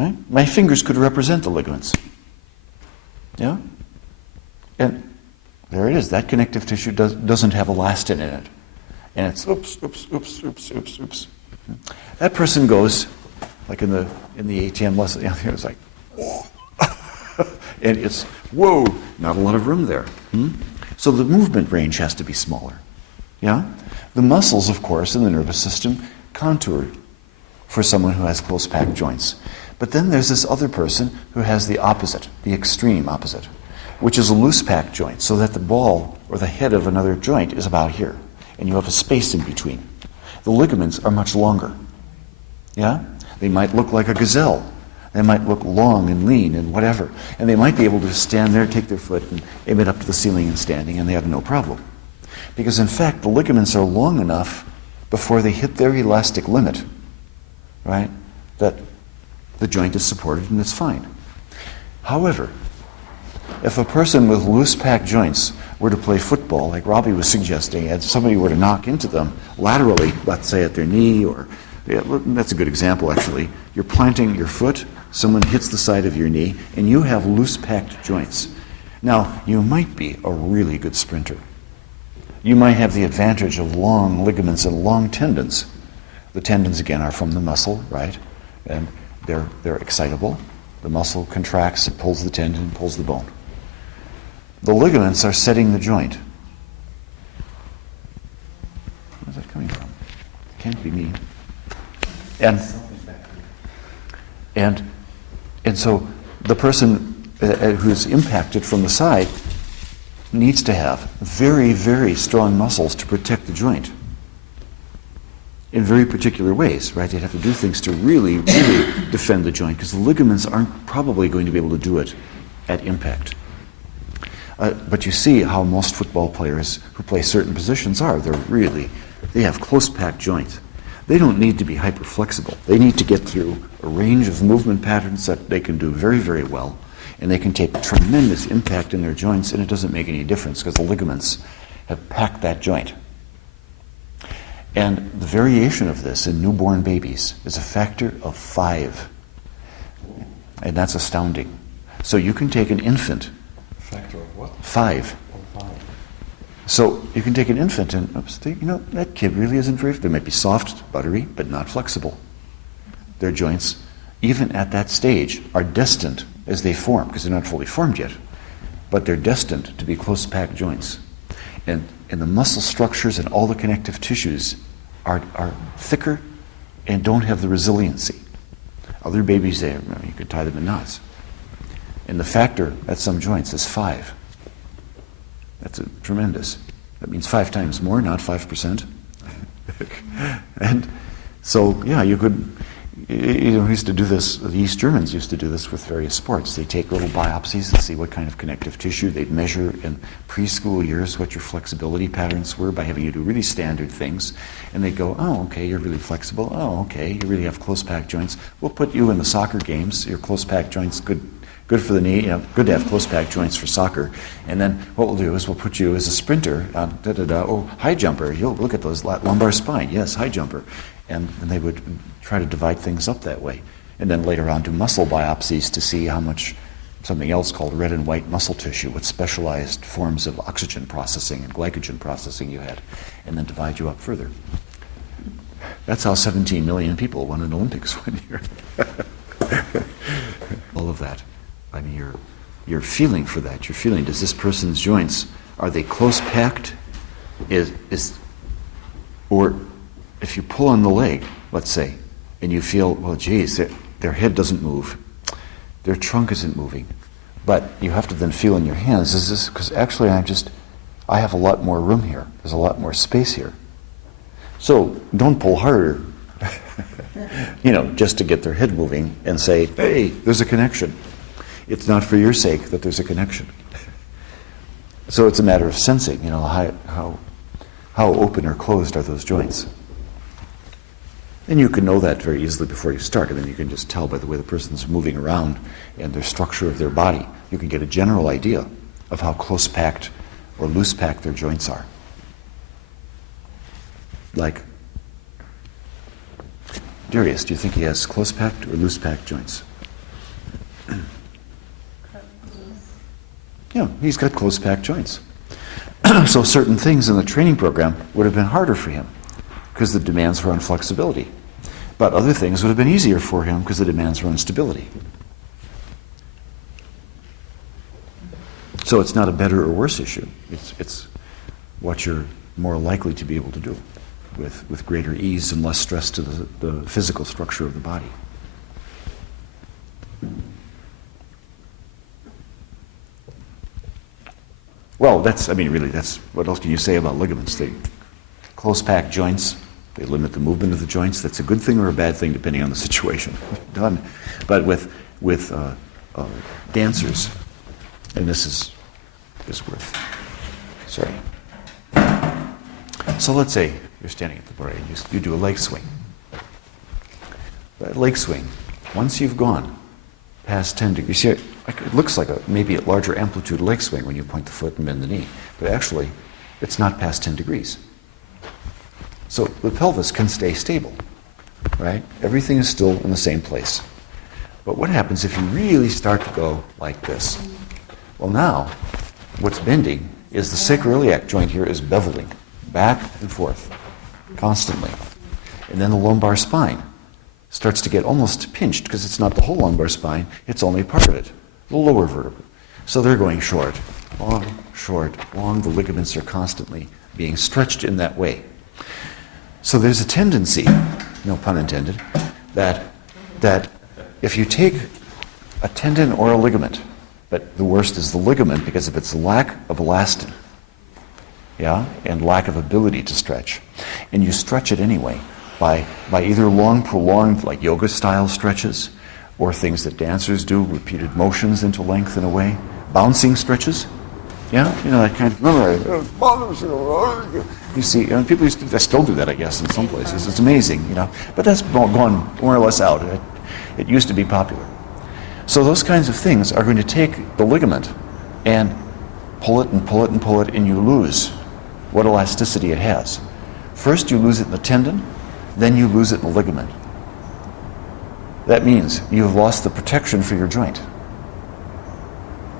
Right? My fingers could represent the ligaments. Yeah? And there it is. That connective tissue doesn't have elastin in it. And it's oops, oops, oops, oops, oops, oops. That person goes, like in the ATM lesson, it's like, whoa. And it's, whoa, not a lot of room there. So the movement range has to be smaller. Yeah? The muscles, of course, in the nervous system contour for someone who has close-packed joints. But then there's this other person who has the opposite, the extreme opposite, which is a loose-packed joint, so that the ball or the head of another joint is about here, and you have a space in between. The ligaments are much longer. Yeah? They might look like a gazelle. They might look long and lean and whatever. And they might be able to stand there, take their foot, and aim it up to the ceiling and standing, and they have no problem. Because in fact, the ligaments are long enough before they hit their elastic limit, right, that the joint is supported and it's fine. However, if a person with loose-packed joints were to play football, like Robbie was suggesting, and somebody were to knock into them laterally, let's say at their knee, or that's a good example actually. You're planting your foot, someone hits the side of your knee, and you have loose-packed joints. Now, you might be a really good sprinter. You might have the advantage of long ligaments and long tendons. The tendons, again, are from the muscle, right? And they're excitable. The muscle contracts, it pulls the tendon, pulls the bone. The ligaments are setting the joint. Where's that coming from? It can't be me. And so the person who's impacted from the side needs to have very, very strong muscles to protect the joint in very particular ways, right? They'd have to do things to really, really defend the joint, because the ligaments aren't probably going to be able to do it at impact. But you see how most football players who play certain positions are. They have close-packed joints. They don't need to be hyper-flexible. They need to get through a range of movement patterns that they can do very, very well, and they can take tremendous impact in their joints, and it doesn't make any difference because the ligaments have packed that joint. And the variation of this in newborn babies is a factor of 5. And that's astounding. So you can take an infant. Factor of what? 5. Oh, 5. So you can take an infant and, that kid really isn't very, they might be soft, buttery, but not flexible. Their joints, even at that stage, are destined as they form, because they're not fully formed yet, but they're destined to be close-packed joints. And the muscle structures and all the connective tissues are thicker and don't have the resiliency. Other babies, you could tie them in knots. And the factor at some joints is 5. That's tremendous. That means 5 times more, not 5%. And so, yeah, you could, we used to do this, the East Germans used to do this with various sports. They take little biopsies and see what kind of connective tissue. They'd measure in preschool years what your flexibility patterns were by having you do really standard things. And they'd go, oh, okay, you're really flexible. Oh, okay, you really have close-packed joints. We'll put you in the soccer games. Your close-packed joints, good for the knee, good to have close-packed joints for soccer. And then what we'll do is we'll put you as a sprinter, high jumper. You'll look at those lumbar spine. Yes, high jumper. And they would try to divide things up that way. And then later on do muscle biopsies to see how much something else called red and white muscle tissue, what specialized forms of oxygen processing and glycogen processing you had, and then divide you up further. That's how 17 million people won an Olympics one year. All of that. I mean, you're feeling for that. You're feeling, does this person's joints, are they close packed? Or if you pull on the leg, let's say, and you feel, well, geez, their head doesn't move, their trunk isn't moving, but you have to then feel in your hands, is this, because actually I have a lot more room here. There's a lot more space here. So don't pull harder, just to get their head moving and say, hey, there's a connection. It's not for your sake that there's a connection. So it's a matter of sensing, how open or closed are those joints. And you can know that very easily before you start. I mean, you can just tell by the way the person's moving around and their structure of their body. You can get a general idea of how close-packed or loose-packed their joints are. Like, Darius, do you think he has close-packed or loose-packed joints? Yeah, he's got close-packed joints. So certain things in the training program would have been harder for him because the demands were on flexibility. But other things would have been easier for him because the demands were on stability. So it's not a better or worse issue. It's what you're more likely to be able to do with greater ease and less stress to the physical structure of the body. Well, that's what else can you say about ligaments? They close-packed joints, they limit the movement of the joints. That's a good thing or a bad thing depending on the situation. Done. But with dancers, and this is worth, sorry. So let's say you're standing at the parade, you do a leg swing. That leg swing, once you've gone past 10 degrees, it looks like maybe a larger amplitude leg swing when you point the foot and bend the knee, but actually it's not past 10 degrees. So the pelvis can stay stable, right? Everything is still in the same place. But what happens if you really start to go like this? Well, now what's bending is the sacroiliac joint here is beveling back and forth constantly. And then the lumbar spine starts to get almost pinched because it's not the whole lumbar spine, it's only part of it, the lower vertebra. So they're going short, long, the ligaments are constantly being stretched in that way. So there's a tendency, no pun intended, that if you take a tendon or a ligament, but the worst is the ligament because of its lack of elastin, and lack of ability to stretch, and you stretch it anyway by either long, prolonged, like yoga-style stretches, or things that dancers do, repeated motions into length in a way, bouncing stretches, that kind of, remember, you see, people used to still do that, I guess, in some places. It's amazing, but that's gone more or less out. It used to be popular. So those kinds of things are going to take the ligament and pull it and pull it and pull it, and you lose what elasticity it has. First you lose it in the tendon, then you lose it in the ligament. That means you've lost the protection for your joint.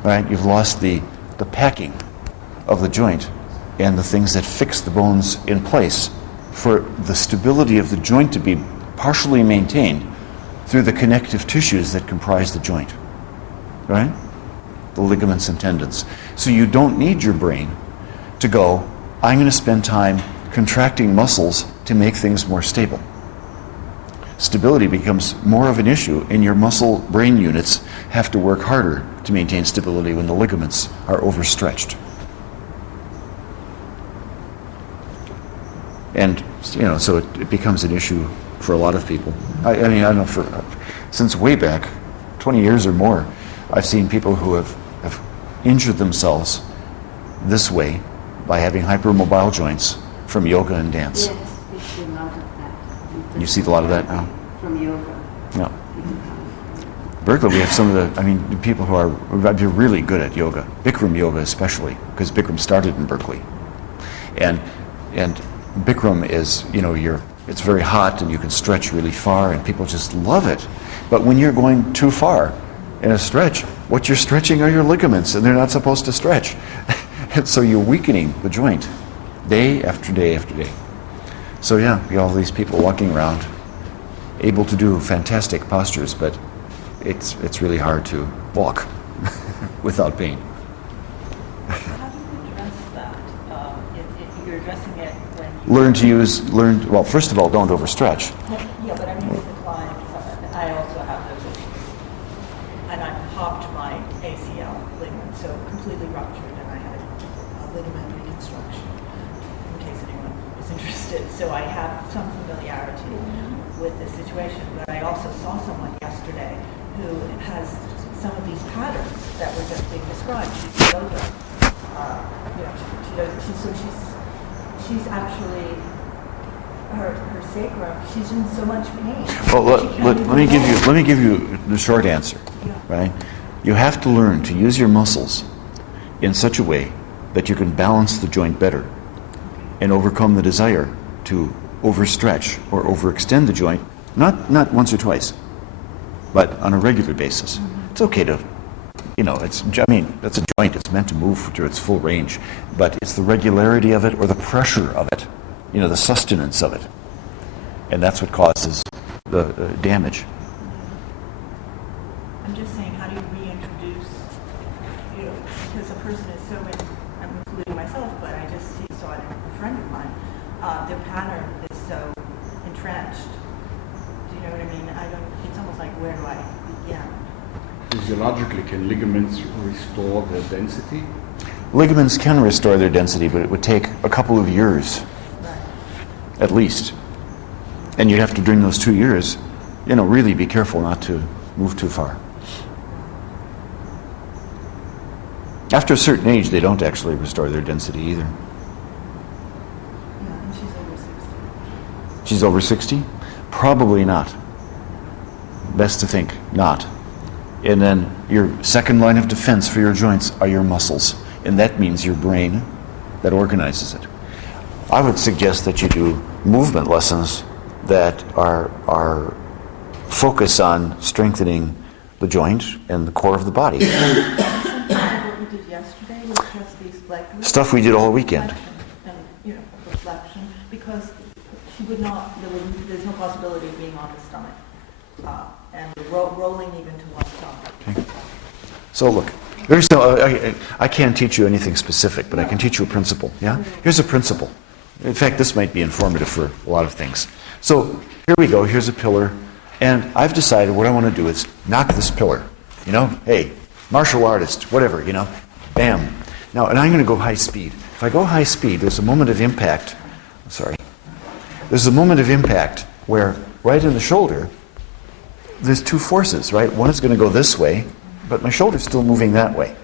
Right? You've lost the packing of the joint and the things that fix the bones in place for the stability of the joint to be partially maintained through the connective tissues that comprise the joint. Right? The ligaments and tendons. So you don't need your brain to go, I'm going to spend time contracting muscles to make things more stable. Stability becomes more of an issue, and your muscle-brain units have to work harder to maintain stability when the ligaments are overstretched. And, so it becomes an issue for a lot of people. I don't know, since way back, 20 years or more, I've seen people who have injured themselves this way by having hypermobile joints from yoga and dance. Yes, we see a lot of that. You see a lot of that now? From yoga. Yeah. Berkeley, we have some of the people who are really good at yoga, Bikram yoga especially, because Bikram started in Berkeley. And Bikram is, it's very hot and you can stretch really far and people just love it. But when you're going too far in a stretch, what you're stretching are your ligaments and they're not supposed to stretch. And so you're weakening the joint day after day after day. So you have all these people walking around able to do fantastic postures, but it's really hard to walk without pain. How do you address that? If you're addressing it when Well, first of all, don't overstretch. Yeah, but I mean with the client, I also have those issues. And I popped my ACL ligament, so completely ruptured, and I had a ligament reconstruction, in case anyone is interested. So I have some familiarity with this situation, but I also saw someone yesterday who has some of these patterns that were just being described. She's yoga. She's actually her sacrum. She's in so much pain. Well, let me give you the short answer. Yeah. Right? You have to learn to use your muscles in such a way that you can balance the joint better and overcome the desire to overstretch or overextend the joint, not once or twice, but on a regular basis. It's okay to that's a joint. It's meant to move to its full range, but it's the regularity of it or the pressure of it, the sustenance of it, and that's what causes the damage. I'm just saying, how do you reintroduce, because a person is so, I'm including myself, but I just saw it in a friend of mine, their pattern is so entrenched. Do you know what I mean? It's almost like, where do I begin? Physiologically, can ligaments restore their density? Ligaments can restore their density, but it would take a couple of years, Right. at least. And you'd have to, during those 2 years, really be careful not to move too far. After a certain age, they don't actually restore their density either. Yeah, and she's over 60. She's over 60? Probably not. Best to think not. And then your second line of defense for your joints are your muscles. And that means your brain that organizes it. I would suggest that you do movement lessons that are focus on strengthening the joint and the core of the body. Something like what we did yesterday was just these Stuff we did all weekend. And, reflection, because she would not, there's no possibility of being on the stomach. And rolling even to one side. Okay. So look, I can't teach you anything specific, but I can teach you a principle. Yeah? Here's a principle. In fact, this might be informative for a lot of things. So here we go. Here's a pillar. And I've decided what I want to do is knock this pillar. Hey, martial artist, whatever, bam. Now, and I'm going to go high speed. If I go high speed, there's a moment of impact. There's a moment of impact where right in the shoulder, there's two forces, right? One is going to go this way, but my shoulder's still moving that way.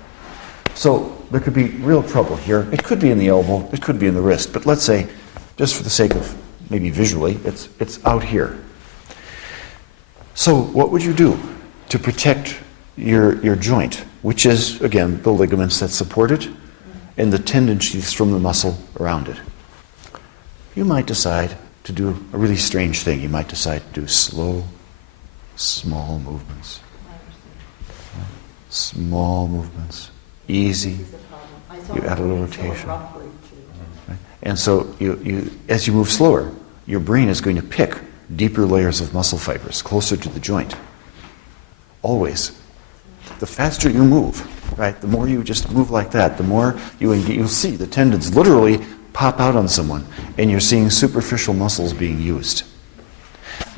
So there could be real trouble here. It could be in the elbow, it could be in the wrist, but let's say, just for the sake of maybe visually, it's out here. So what would you do to protect your joint, which is, again, the ligaments that support it and the tendon sheaths from the muscle around it? You might decide to do a really strange thing. You might decide to do slow, small movements. Small movements. Easy. You add a little rotation. Right? And so you as you move slower, your brain is going to pick deeper layers of muscle fibers closer to the joint. Always. The faster you move, right, the more you just move like that, the more you'll see the tendons literally pop out on someone, and you're seeing superficial muscles being used.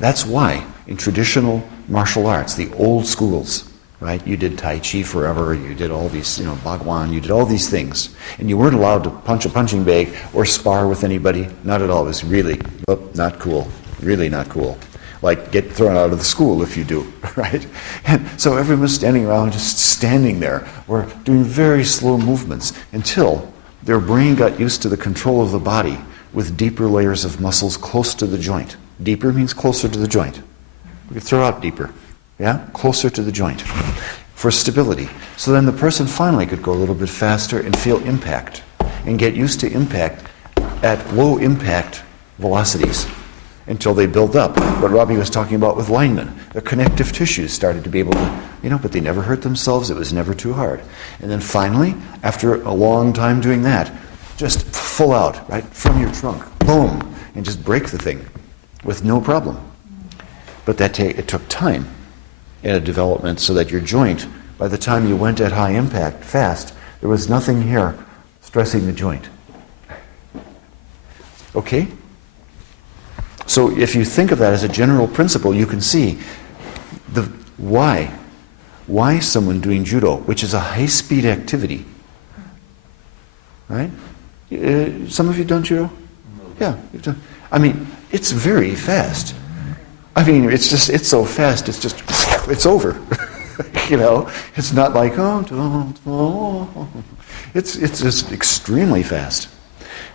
That's why in traditional martial arts, the old schools, right, you did Tai Chi forever, you did all these, Bhagwan, you did all these things, and you weren't allowed to punch a punching bag or spar with anybody, not at all. It was really not cool, really not cool. Like, get thrown out of the school if you do, right? And so everyone was standing around, just standing there, or doing very slow movements until their brain got used to the control of the body with deeper layers of muscles close to the joint. Deeper means closer to the joint. We could throw out deeper, yeah? Closer to the joint for stability. So then the person finally could go a little bit faster and feel impact and get used to impact at low impact velocities until they build up. What Robbie was talking about with linemen, the connective tissues started to be able to, but they never hurt themselves. It was never too hard. And then finally, after a long time doing that, just full out, right, from your trunk, boom, and just break the thing with no problem. But it took time in a development so that your joint, by the time you went at high impact fast, there was nothing here stressing the joint. Okay? So if you think of that as a general principle, you can see why someone doing judo, which is a high-speed activity, right? Some of you done judo? Yeah, you've done. It's very fast. It's so fast, it's over. It's not like, it's just extremely fast.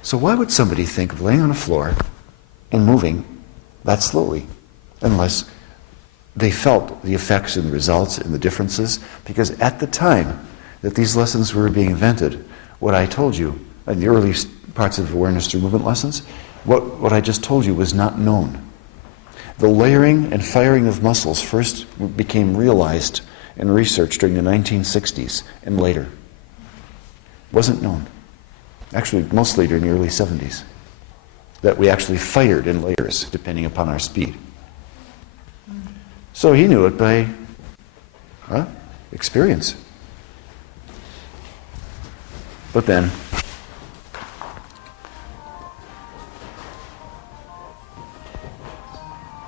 So why would somebody think of laying on a floor and moving that slowly, unless they felt the effects and the results and the differences? Because at the time that these lessons were being invented, what I told you in the early parts of awareness through movement lessons, what I just told you was not known. The layering and firing of muscles first became realized and research during the 1960s and later. Wasn't known. Actually, mostly during the early 70s. That we actually fired in layers, depending upon our speed. So he knew it by experience. But then,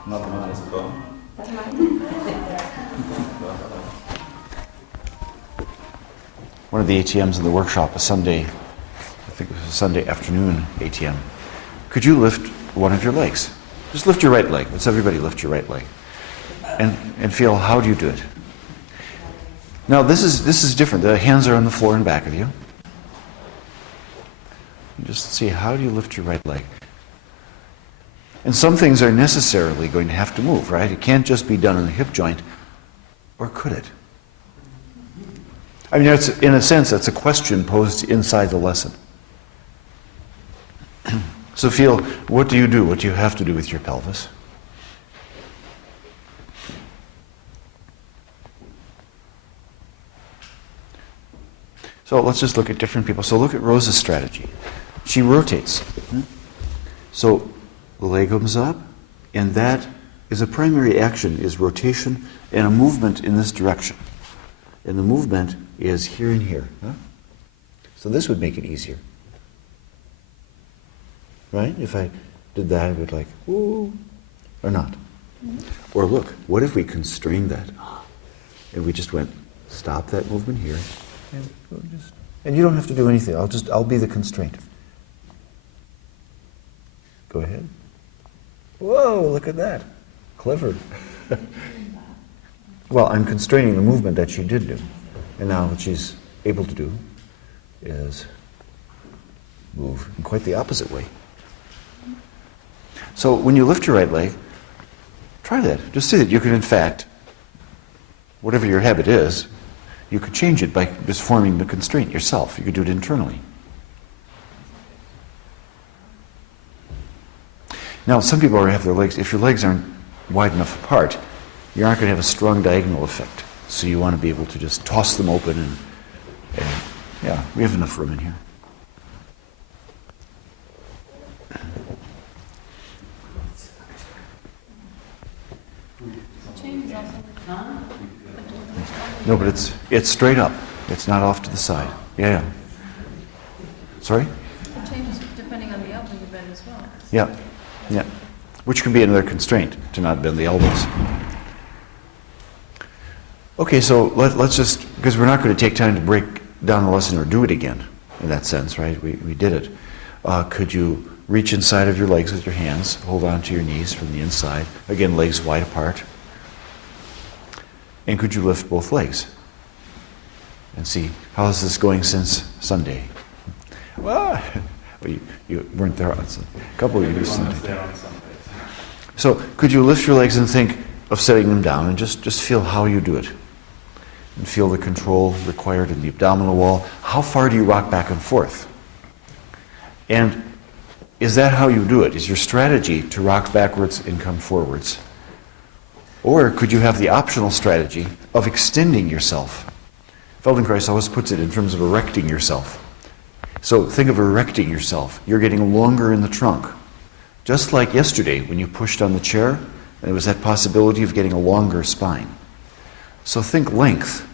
Not mine is gone. one of the ATMs in the workshop, a Sunday, I think it was a Sunday afternoon ATM, could you lift one of your legs? Just lift your right leg. Let's everybody lift your right leg. And feel, how do you do it? Now this is different. The hands are on the floor in back of you. Just see, how do you lift your right leg? And some things are necessarily going to have to move, right? It can't just be done in the hip joint, or could it? I mean, in a sense, that's a question posed inside the lesson. So feel, what do you do? What do you have to do with your pelvis? So let's just look at different people. So look at Rosa's strategy. She rotates. So the leg comes up, and that is a primary action, is rotation and a movement in this direction. And the movement is here and here. So this would make it easier. Right? If I did that, I would like, ooh, or not. Or look, what if we constrained that? And we just went, stop that movement here. And you don't have to do anything. I'll be the constraint. Go ahead. Whoa, look at that. Clever. Well, I'm constraining the movement that she did do. And now what she's able to do is move in quite the opposite way. So when you lift your right leg, try that. Just see that you can, in fact, whatever your habit is, you could change it by just forming the constraint yourself. You could do it internally. Now, some people have their legs, if your legs aren't wide enough apart, you aren't going to have a strong diagonal effect. So you want to be able to just toss them open and yeah, we have enough room in here. No, but it's straight up. It's not off to the side. Yeah. Sorry? It changes depending on the elbow you bend as well. Yeah. Which can be another constraint, to not bend the elbows. Okay, so let's just, because we're not going to take time to break down the lesson or do it again, in that sense, right? We did it. Could you reach inside of your legs with your hands, hold on to your knees from the inside, again, legs wide apart. And could you lift both legs? And see, how is this going since Sunday? Well, you weren't there on Sunday. A couple of you did Sunday. So could you lift your legs and think of setting them down and just feel how you do it? And feel the control required in the abdominal wall. How far do you rock back and forth? And is that how you do it? Is your strategy to rock backwards and come forwards? Or could you have the optional strategy of extending yourself? Feldenkrais always puts it in terms of erecting yourself. So think of erecting yourself. You're getting longer in the trunk. Just like yesterday when you pushed on the chair, and there was that possibility of getting a longer spine. So think length.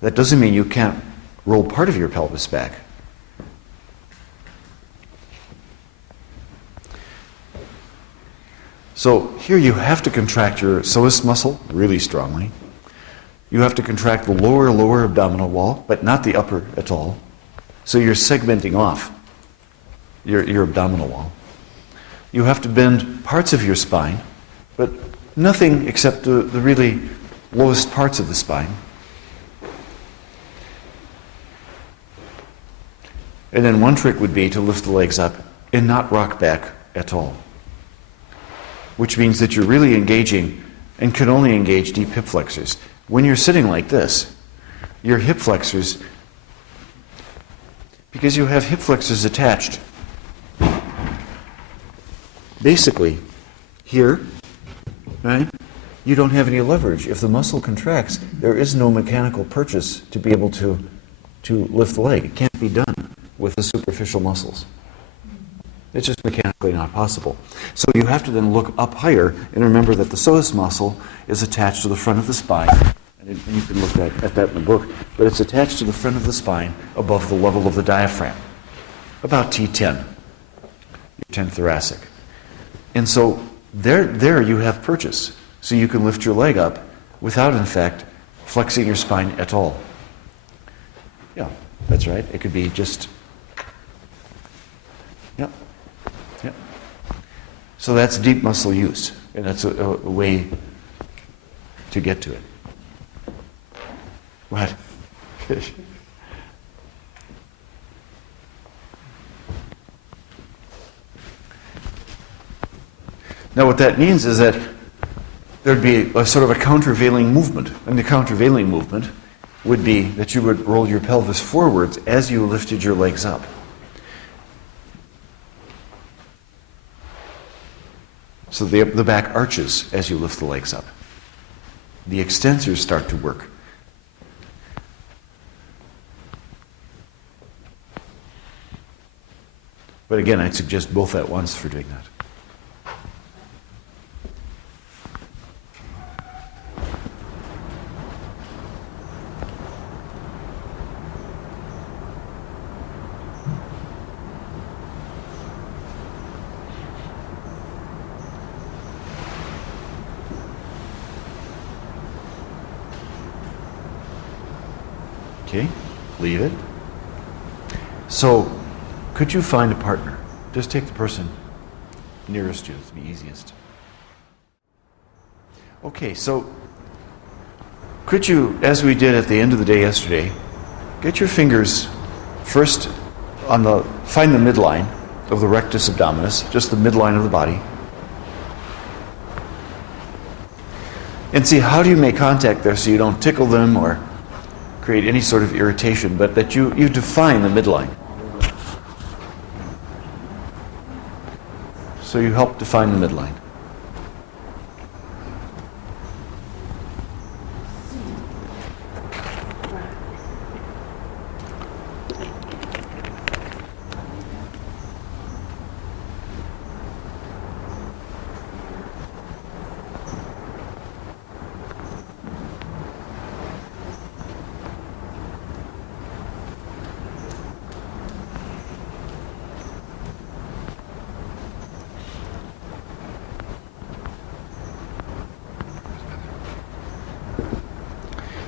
That doesn't mean you can't roll part of your pelvis back. So here you have to contract your psoas muscle really strongly. You have to contract the lower abdominal wall, but not the upper at all. So you're segmenting off your abdominal wall. You have to bend parts of your spine, but nothing except the really lowest parts of the spine. And then one trick would be to lift the legs up and not rock back at all. Which means that you're really engaging and can only engage deep hip flexors. When you're sitting like this, your hip flexors, because you have hip flexors attached, basically here, right? you don't have any leverage. If the muscle contracts, there is no mechanical purchase to be able to lift the leg. It can't be done with the superficial muscles. It's just mechanically not possible. So you have to then look up higher and remember that the psoas muscle is attached to the front of the spine. And you can look at that in the book. But it's attached to the front of the spine above the level of the diaphragm, about T10, your 10 thoracic. And so there you have purchase. So you can lift your leg up without, in fact, flexing your spine at all. Yeah, that's right. It could be just, yeah. So that's deep muscle use, and that's a way to get to it. What? Now what that means is that there'd be a sort of a countervailing movement, and the countervailing movement would be that you would roll your pelvis forwards as you lifted your legs up. So the back arches as you lift the legs up. The extensors start to work. But again, I'd suggest both at once for doing that. Okay, leave it. So, could you find a partner? Just take the person nearest you, it's the easiest. Okay, so could you, as we did at the end of the day yesterday, get your fingers first find the midline of the rectus abdominis, just the midline of the body, and see how do you make contact there so you don't tickle them or create any sort of irritation, but that you define the midline. So you help define the midline.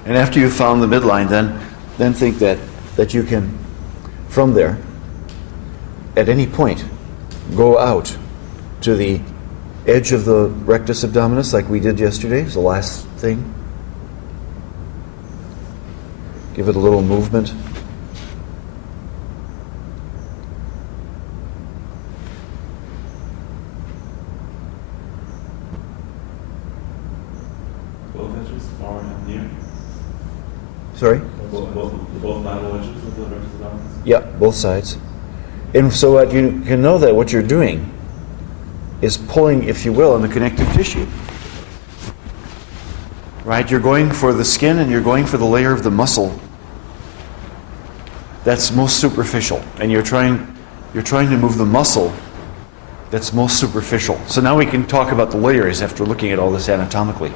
And after you've found the midline, then think that you can, from there, at any point, go out to the edge of the rectus abdominis, like we did yesterday, is the last thing. Give it a little movement. Both edges, far and near. Sorry? Both lateral edges of the rectus abdominis? Yeah, both sides. And so what you can know that what you're doing is pulling, if you will, on the connective tissue. Right? You're going for the skin and you're going for the layer of the muscle that's most superficial. And you're trying to move the muscle that's most superficial. So now we can talk about the layers after looking at all this anatomically.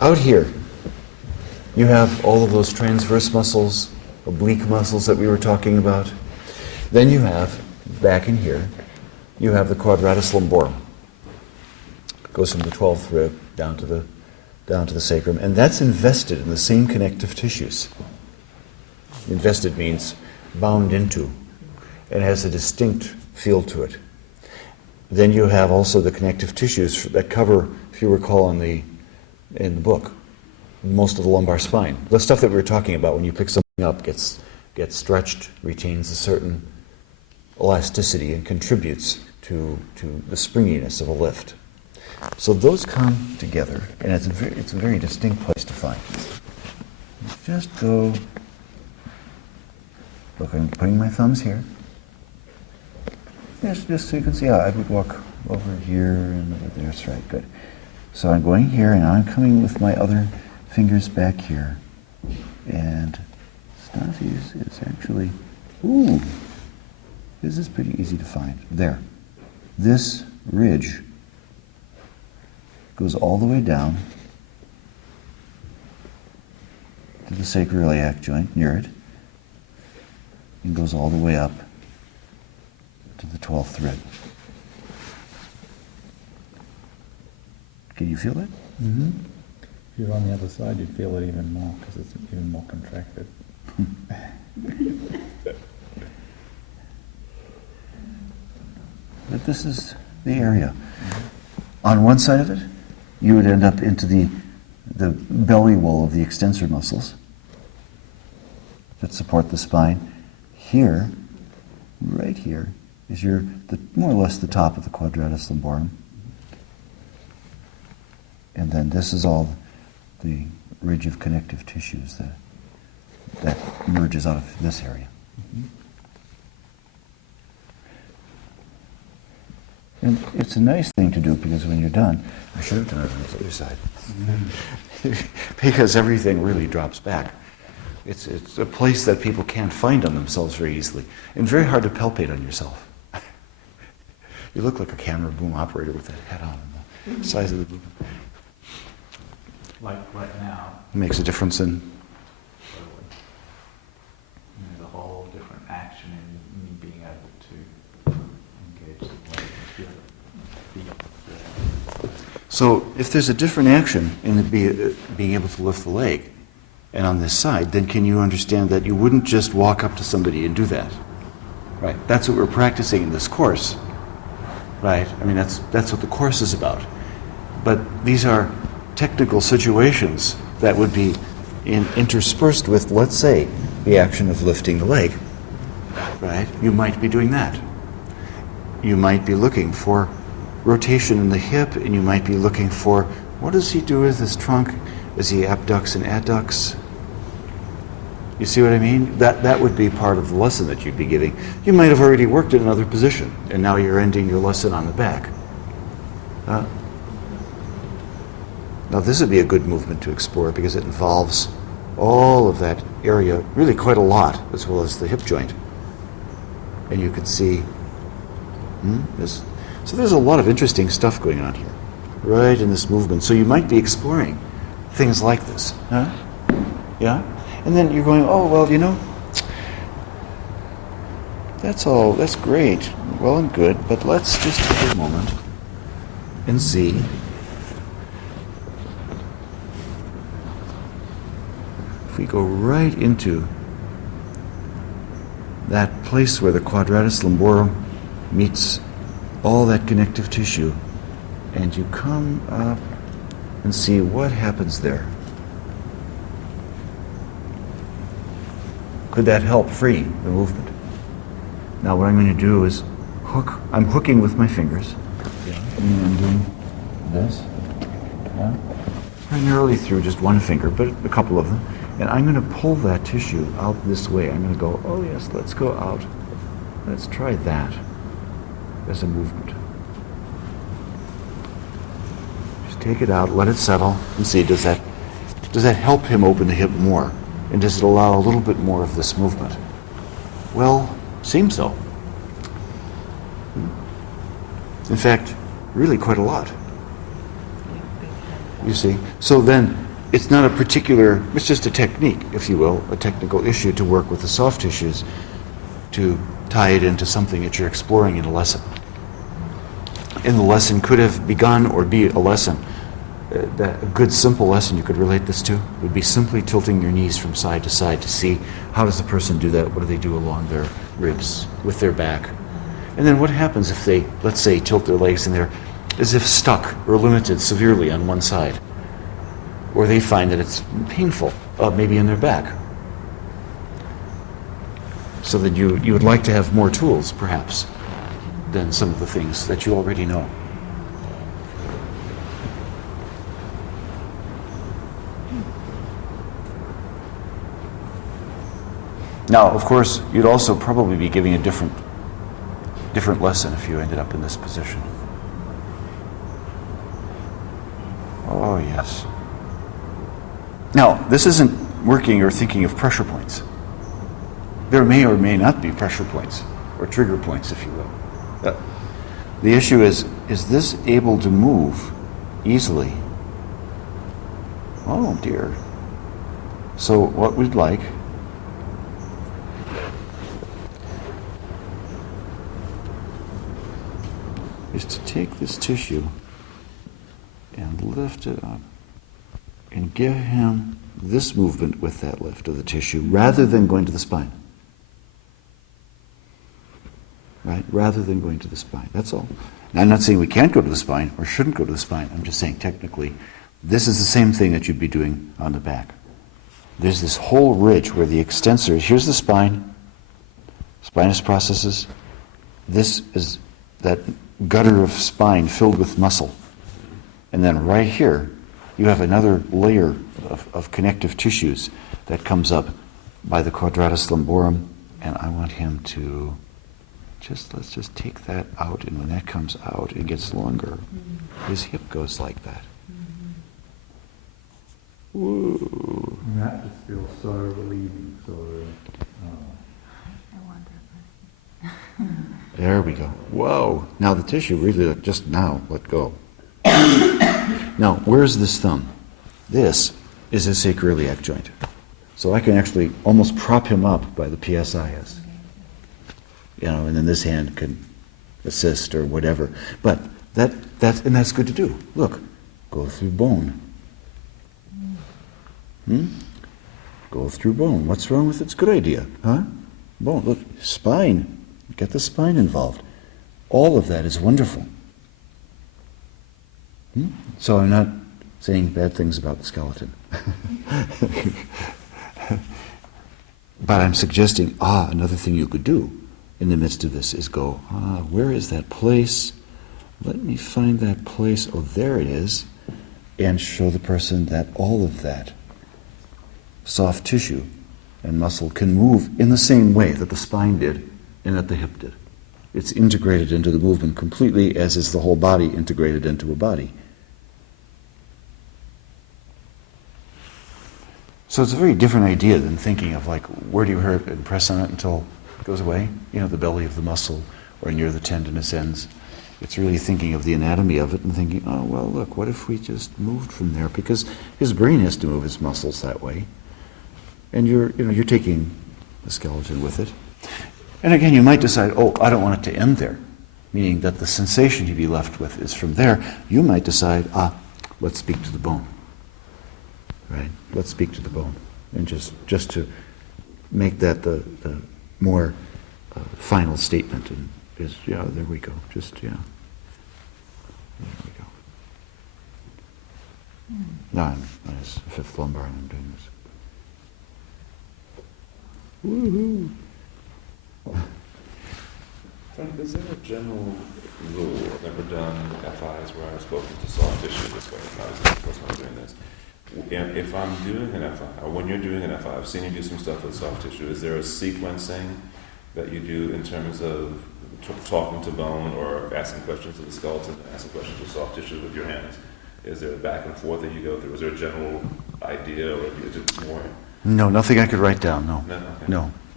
Out here, you have all of those transverse muscles, oblique muscles that we were talking about. Then you have, back in here, you have the quadratus lumborum. It goes from the 12th rib down to the sacrum, and that's invested in the same connective tissues. Invested means bound into, and has a distinct feel to it. Then you have also the connective tissues that cover, if you recall in the book, most of the lumbar spine. The stuff that we were talking about when you pick something up gets stretched, retains a certain elasticity, and contributes to the springiness of a lift. So those come together, and it's a very distinct place to find. Just go look, I'm putting my thumbs here. Just so you can see how I would walk over here and over there. That's right, good. So I'm going here, and I'm coming with my other fingers back here. And Stasi's is actually, ooh, this is pretty easy to find. There. This ridge goes all the way down to the sacroiliac joint, near it, and goes all the way up to the 12th rib. Can you feel that? Mm-hmm. If you're on the other side, you'd feel it even more because it's even more contracted. But this is the area. On one side of it, you would end up into the belly wall of the extensor muscles that support the spine. Here, right here, is more or less the top of the quadratus lumborum. And then this is all the ridge of connective tissues that emerges out of this area. Mm-hmm. And it's a nice thing to do because when you're done, I should have done it on the other side. Because everything really drops back. It's a place that people can't find on themselves very easily, and very hard to palpate on yourself. You look like a camera boom operator with that hat on and the size of the boom. Like right now, It makes a difference in. there's a whole different action in me being able to engage the way So if there's a different action in being able to lift the leg, and on this side, then can you understand that you wouldn't just walk up to somebody and do that? Right? That's what we're practicing in this course. Right? I mean, that's what the course is about. But these are technical situations that would be interspersed with, let's say, the action of lifting the leg. Right? You might be doing that. You might be looking for rotation in the hip, and you might be looking for, what does he do with his trunk as he abducts and adducts? You see what I mean? That would be part of the lesson that you'd be giving. You might have already worked in another position, and now you're ending your lesson on the back. Now this would be a good movement to explore because it involves all of that area, really quite a lot, as well as the hip joint. And you can see, so there's a lot of interesting stuff going on here, right in this movement. So you might be exploring things like this, huh? Yeah? And then you're going, oh, well, that's great, well and good, but let's just take a moment and see if we go right into that place where the quadratus lumborum meets all that connective tissue, and you come up and see what happens there. Could that help free the movement? Now what I'm going to do is I'm hooking with my fingers. And I'm doing this. Yeah? Primarily through just one finger, but a couple of them. And I'm going to pull that tissue out this way. I'm going to go, oh yes, let's go out. Let's try that as a movement. Just take it out, let it settle, and see, does that help him open the hip more? And does it allow a little bit more of this movement? Well, seems so. In fact, really quite a lot. You see? So then, it's not a particular, it's just a technique, if you will, a technical issue to work with the soft tissues to tie it into something that you're exploring in a lesson. And the lesson could have begun or be a lesson. A good simple lesson you could relate this to would be simply tilting your knees from side to side to see how does the person do that, what do they do along their ribs with their back. And then what happens if they, let's say, tilt their legs and they're as if stuck or limited severely on one side, or they find that it's painful, maybe in their back. So that you would like to have more tools, perhaps, than some of the things that you already know. Now, of course, you'd also probably be giving a different lesson if you ended up in this position. Oh, yes. Now, this isn't working or thinking of pressure points. There may or may not be pressure points, or trigger points, if you will. The issue is this able to move easily? Oh, dear. So what we'd like is to take this tissue and lift it up and give him this movement with that lift of the tissue rather than going to the spine. Right? Rather than going to the spine. That's all. Now, I'm not saying we can't go to the spine or shouldn't go to the spine. I'm just saying technically this is the same thing that you'd be doing on the back. There's this whole ridge where the extensor, here's the spine, spinous processes. This is that gutter of spine filled with muscle. And then right here, you have another layer of connective tissues that comes up by the quadratus lumborum. And I want him to let's just take that out. And when that comes out, it gets longer. His hip goes like that. Woo. And that just feels so relieving, so There we go. Whoa. Now the tissue really just now let go. Now, where's this thumb? This is a sacroiliac joint. So I can actually almost prop him up by the PSIS. And then this hand can assist or whatever. But that's good to do. Look, go through bone. Go through bone. What's wrong with it? It's a good idea, huh? Bone. Look, spine. Get the spine involved. All of that is wonderful. So I'm not saying bad things about the skeleton. But I'm suggesting, another thing you could do in the midst of this is go, where is that place? Let me find that place. Oh, there it is. And show the person that all of that soft tissue and muscle can move in the same way that the spine did and that the hip did. It's integrated into the movement completely, as is the whole body integrated into a body. So it's a very different idea than thinking of like, where do you hurt and press on it until it goes away? The belly of the muscle or near the tendinous ends. It's really thinking of the anatomy of it and thinking, oh, well, look, what if we just moved from there? Because his brain has to move his muscles that way. And you're taking the skeleton with it. And again, you might decide, I don't want it to end there, meaning that the sensation you'd be left with is from there. You might decide, let's speak to the bone. Right? Let's speak to the bone. And just to make that the more final statement and is, there we go. There we go. Now I'm on his fifth lumbar and I'm doing this. Woohoo! Frank, is there a general rule? I've never done FIs where I've spoken to soft tissue this way. This is the first time I'm doing this. If I'm doing an FI, or when you're doing an FI, I've seen you do some stuff with soft tissue. Is there a sequencing that you do in terms of talking to bone or asking questions to the skeleton, asking questions to soft tissue with your hands? Is there a back and forth that you go through? Is there a general idea, or is it more? No, nothing I could write down, no.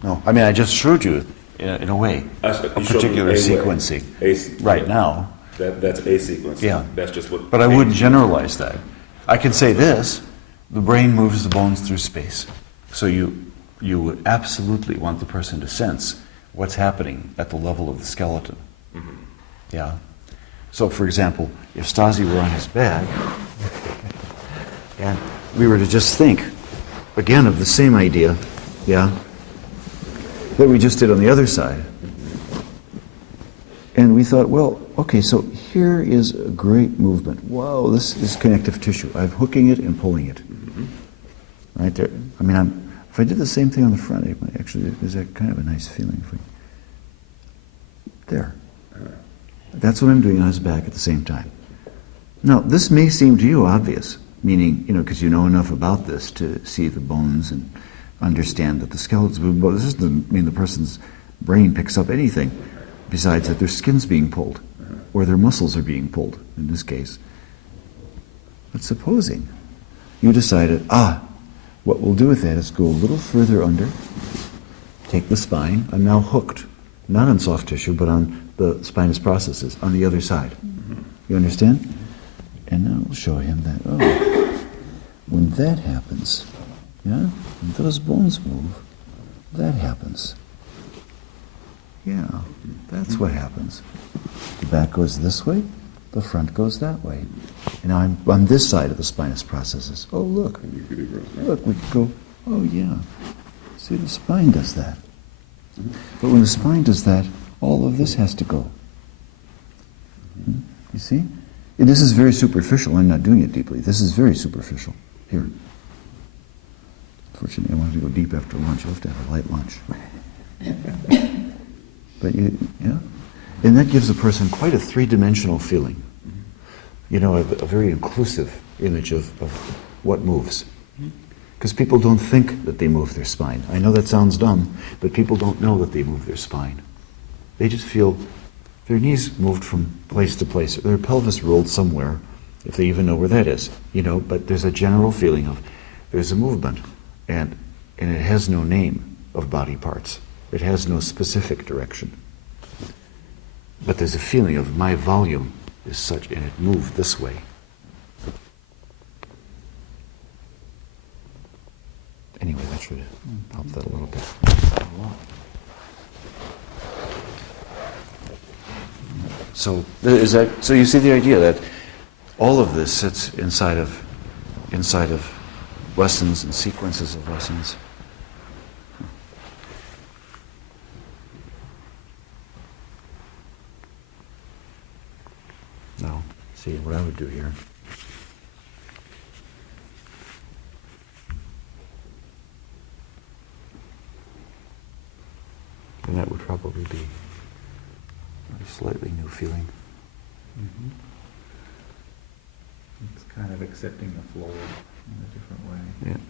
No. I mean, I just showed you, in a way, a particular sequencing. Right now. That's a sequence. Yeah. That's just what... But I wouldn't generalize that. I can say this, the brain moves the bones through space. So you would absolutely want the person to sense what's happening at the level of the skeleton. Mm-hmm. Yeah. So, for example, if Stasi were on his back, and we were to just think, again, of the same idea, that we just did on the other side. And we thought, well, okay, so here is a great movement. Whoa, this is connective tissue. I'm hooking it and pulling it. Right there. I mean, if I did the same thing on the front, it might actually, is that kind of a nice feeling? There. That's what I'm doing on his back at the same time. Now, this may seem to you obvious, meaning, because you know enough about this to see the bones and understand that the skeletons move. But this doesn't mean the person's brain picks up anything besides that their skin's being pulled or their muscles are being pulled, in this case. But supposing you decided, what we'll do with that is go a little further under, take the spine. I'm now hooked, not on soft tissue, but on the spinous processes, on the other side. You understand? And now we'll show him that, when that happens, when those bones move, that happens. Yeah, that's what happens. The back goes this way, the front goes that way. And now I'm on this side of the spinous processes. Oh, look. Look, we can go, oh, yeah. See, the spine does that. But when the spine does that, all of this has to go. You see? And this is very superficial. I'm not doing it deeply. This is very superficial. Here. Fortunately, I wanted to go deep after lunch. You have to have a light lunch. But and that gives a person quite a three-dimensional feeling. A very inclusive image of what moves. Because people don't think that they move their spine. I know that sounds dumb, but people don't know that they move their spine. They just feel their knees moved from place to place, or their pelvis rolled somewhere, if they even know where that is. But there's a general feeling of there's a movement, and it has no name of body parts. It has no specific direction. But there's a feeling of my volume is such, and it moved this way. Anyway, that should help that a little bit. So you see the idea that all of this sits inside of lessons and sequences of lessons. Now, see what I would do here. And that would probably be a slightly new feeling. Mm-hmm. It's kind of accepting the floor in a different way. Yeah.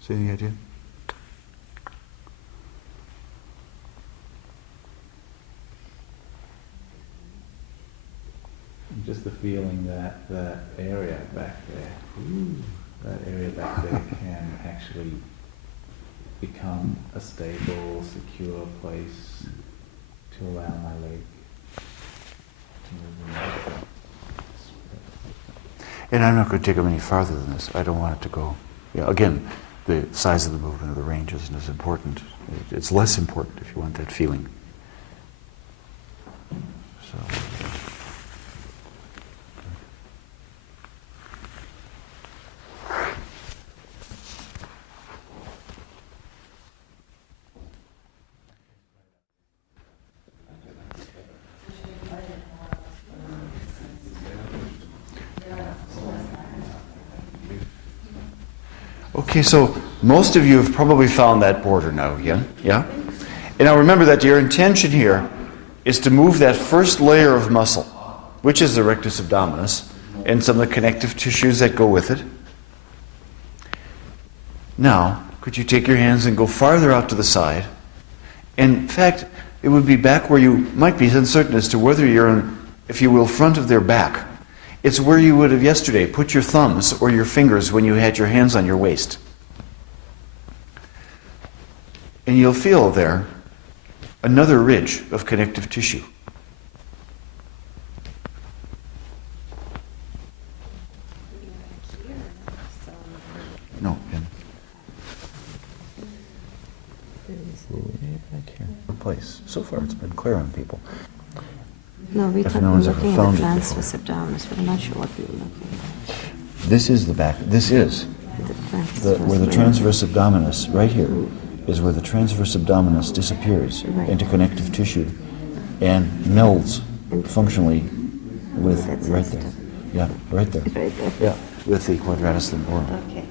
See the idea? And just the feeling that that area back there, can actually become a stable, secure place to allow my leg to move around. And I'm not going to take them any farther than this. I don't want it to go. Again, the size of the movement or the range isn't as important. It's less important if you want that feeling. So. Okay, so most of you have probably found that border now again, yeah? And now remember that your intention here is to move that first layer of muscle, which is the rectus abdominis, and some of the connective tissues that go with it. Now, could you take your hands and go farther out to the side? In fact, it would be back where you might be uncertain as to whether you're in, if you will, front of their back. It's where you would have yesterday put your thumbs or your fingers when you had your hands on your waist. And you'll feel there another ridge of connective tissue. No, back here. Place. So far it's been clear on people. No, we If thought no we were one's ever looking at found the it transverse abdominis, but I'm not sure what we were looking at. This is the back. This is where the transverse abdominis, right here, is where the transverse abdominis disappears into connective tissue and melds functionally with right there. Yeah, right there. Right there. Yeah, with the quadratus lumborum. Okay.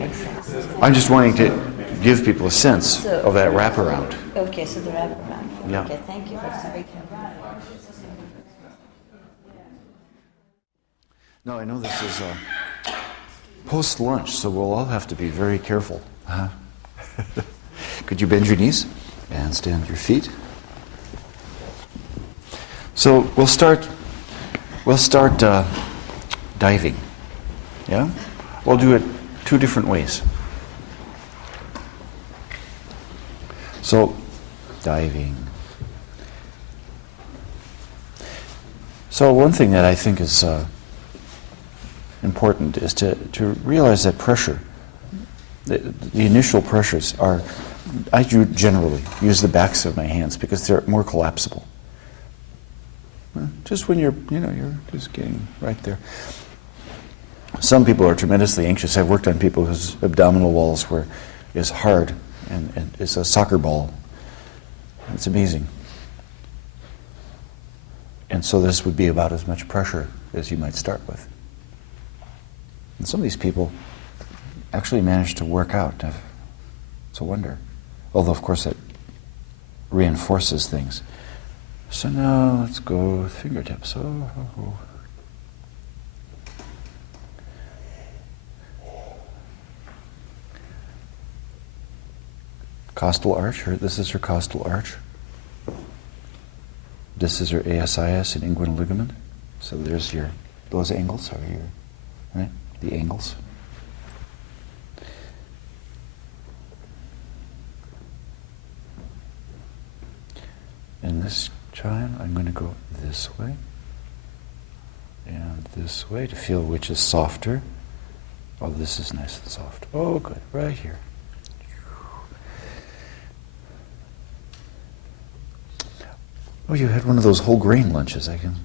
Makes sense. I'm just wanting to give people a sense of that wraparound. Okay, so the wraparound. Yeah. Okay, thank you. That's very kind. No, I know this is post-lunch, so we'll all have to be very careful. Huh? Could you bend your knees and stand your feet? So we'll start diving. Yeah? We'll do it 2 different ways. So, diving. So one thing that I think is important is to realize that pressure, the initial pressures are, I do generally use the backs of my hands because they're more collapsible. Just when you're just getting right there. Some people are tremendously anxious. I've worked on people whose abdominal walls is hard and it's a soccer ball. It's amazing. And so this would be about as much pressure as you might start with. And some of these people actually manage to work out. It's a wonder. Although, of course, it reinforces things. So now let's go with fingertips. Oh. Costal arch. This is her costal arch. This is your ASIS and inguinal ligament. So there's those angles are right? The angles. In this time, I'm going to go this way and this way to feel which is softer. Oh, this is nice and soft. Oh, good. Right here. Oh, you had one of those whole grain lunches, I can.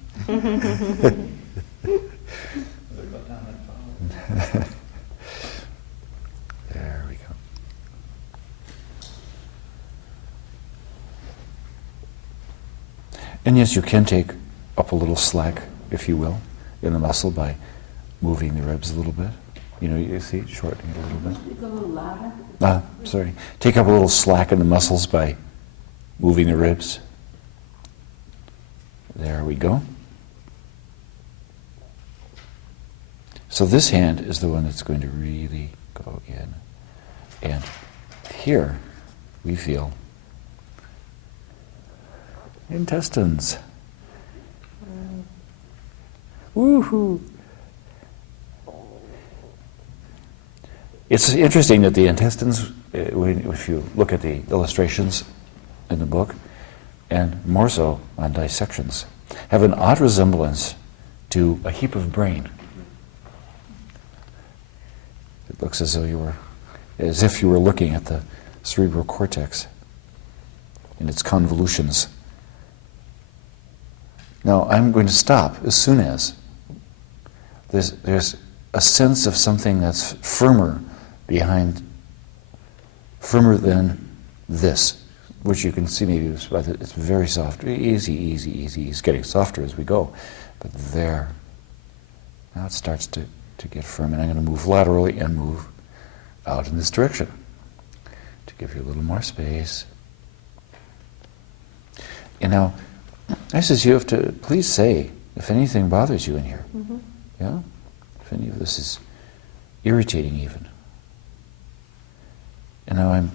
There we go. And yes, you can take up a little slack, if you will, in the muscle by moving the ribs a little bit. You see, shortening it a little bit. It's a little louder. Sorry. Take up a little slack in the muscles by moving the ribs. There we go. So this hand is the one that's going to really go in. And here we feel intestines. Woohoo! It's interesting that the intestines, if you look at the illustrations in the book, and more so on dissections, have an odd resemblance to a heap of brain. It looks as if you were looking at the cerebral cortex in its convolutions. Now, I'm going to stop as soon as there's a sense of something that's firmer than this, which you can see maybe it's very soft. Easy. It's getting softer as we go. But there, now it starts to get firm. And I'm going to move laterally and move out in this direction to give you a little more space. And now, I says you have to please say if anything bothers you in here. Mm-hmm. Yeah? If any of this is irritating even. And now I'm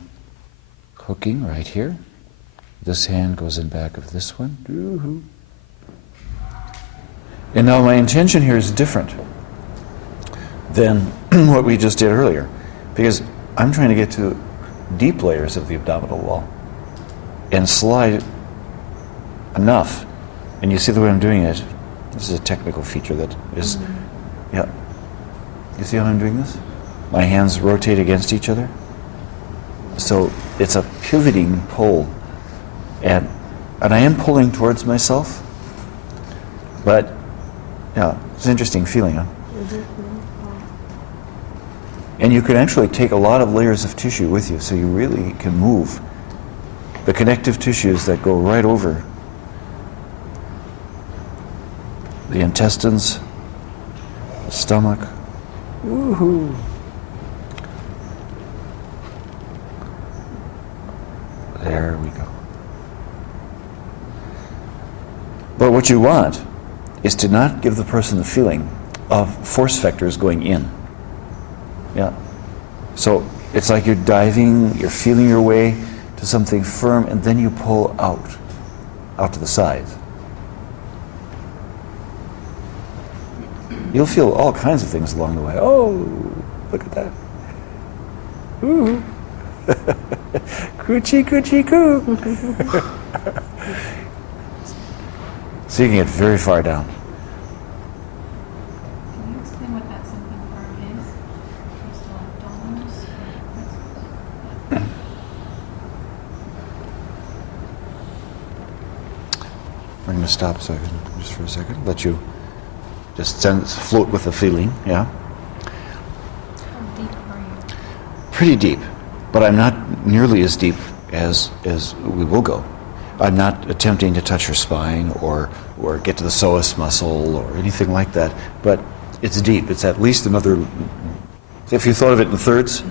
hooking right here. This hand goes in back of this one. Woo-hoo. And now my intention here is different than what we just did earlier, because I'm trying to get to deep layers of the abdominal wall and slide enough. And you see the way I'm doing it. This is a technical feature that is, yeah. You see how I'm doing this? My hands rotate against each other. So it's a pivoting pull. And I am pulling towards myself, but yeah, it's an interesting feeling, huh? And you can actually take a lot of layers of tissue with you, so you really can move the connective tissues that go right over the intestines, the stomach. Woohoo! There we go. But what you want is to not give the person the feeling of force vectors going in. Yeah. So it's like you're diving, you're feeling your way to something firm, and then you pull out to the sides. You'll feel all kinds of things along the way. Oh, look at that. Ooh. Coochie, coochie, coo. So you can get very far down. Can you explain what that something firm is? Just on dollars? We're going to stop so I can, just for a second, let you just float with the feeling, yeah? How deep are you? Pretty deep, but I'm not nearly as deep as we will go. I'm not attempting to touch her spine or get to the psoas muscle or anything like that, but it's deep. It's at least another, if you thought of it in thirds,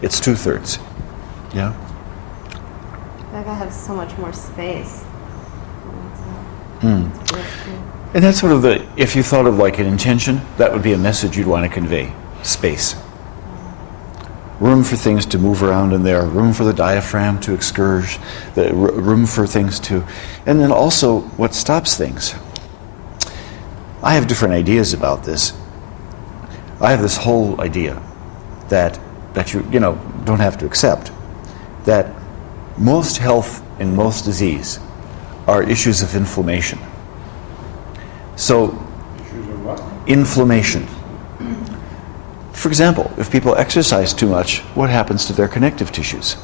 it's 2/3, yeah? Like I have so much more space. Mm. It's really cool. And that's sort of if you thought of like an intention, that would be a message you'd want to convey. Space. Room for things to move around in there, room for the diaphragm to excurge, room for things to, and then also what stops things. I have different ideas about this. I have this whole idea that you don't have to accept, that most health and most disease are issues of inflammation. So, Issues of what? inflammation. For example, if people exercise too much, what happens to their connective tissues?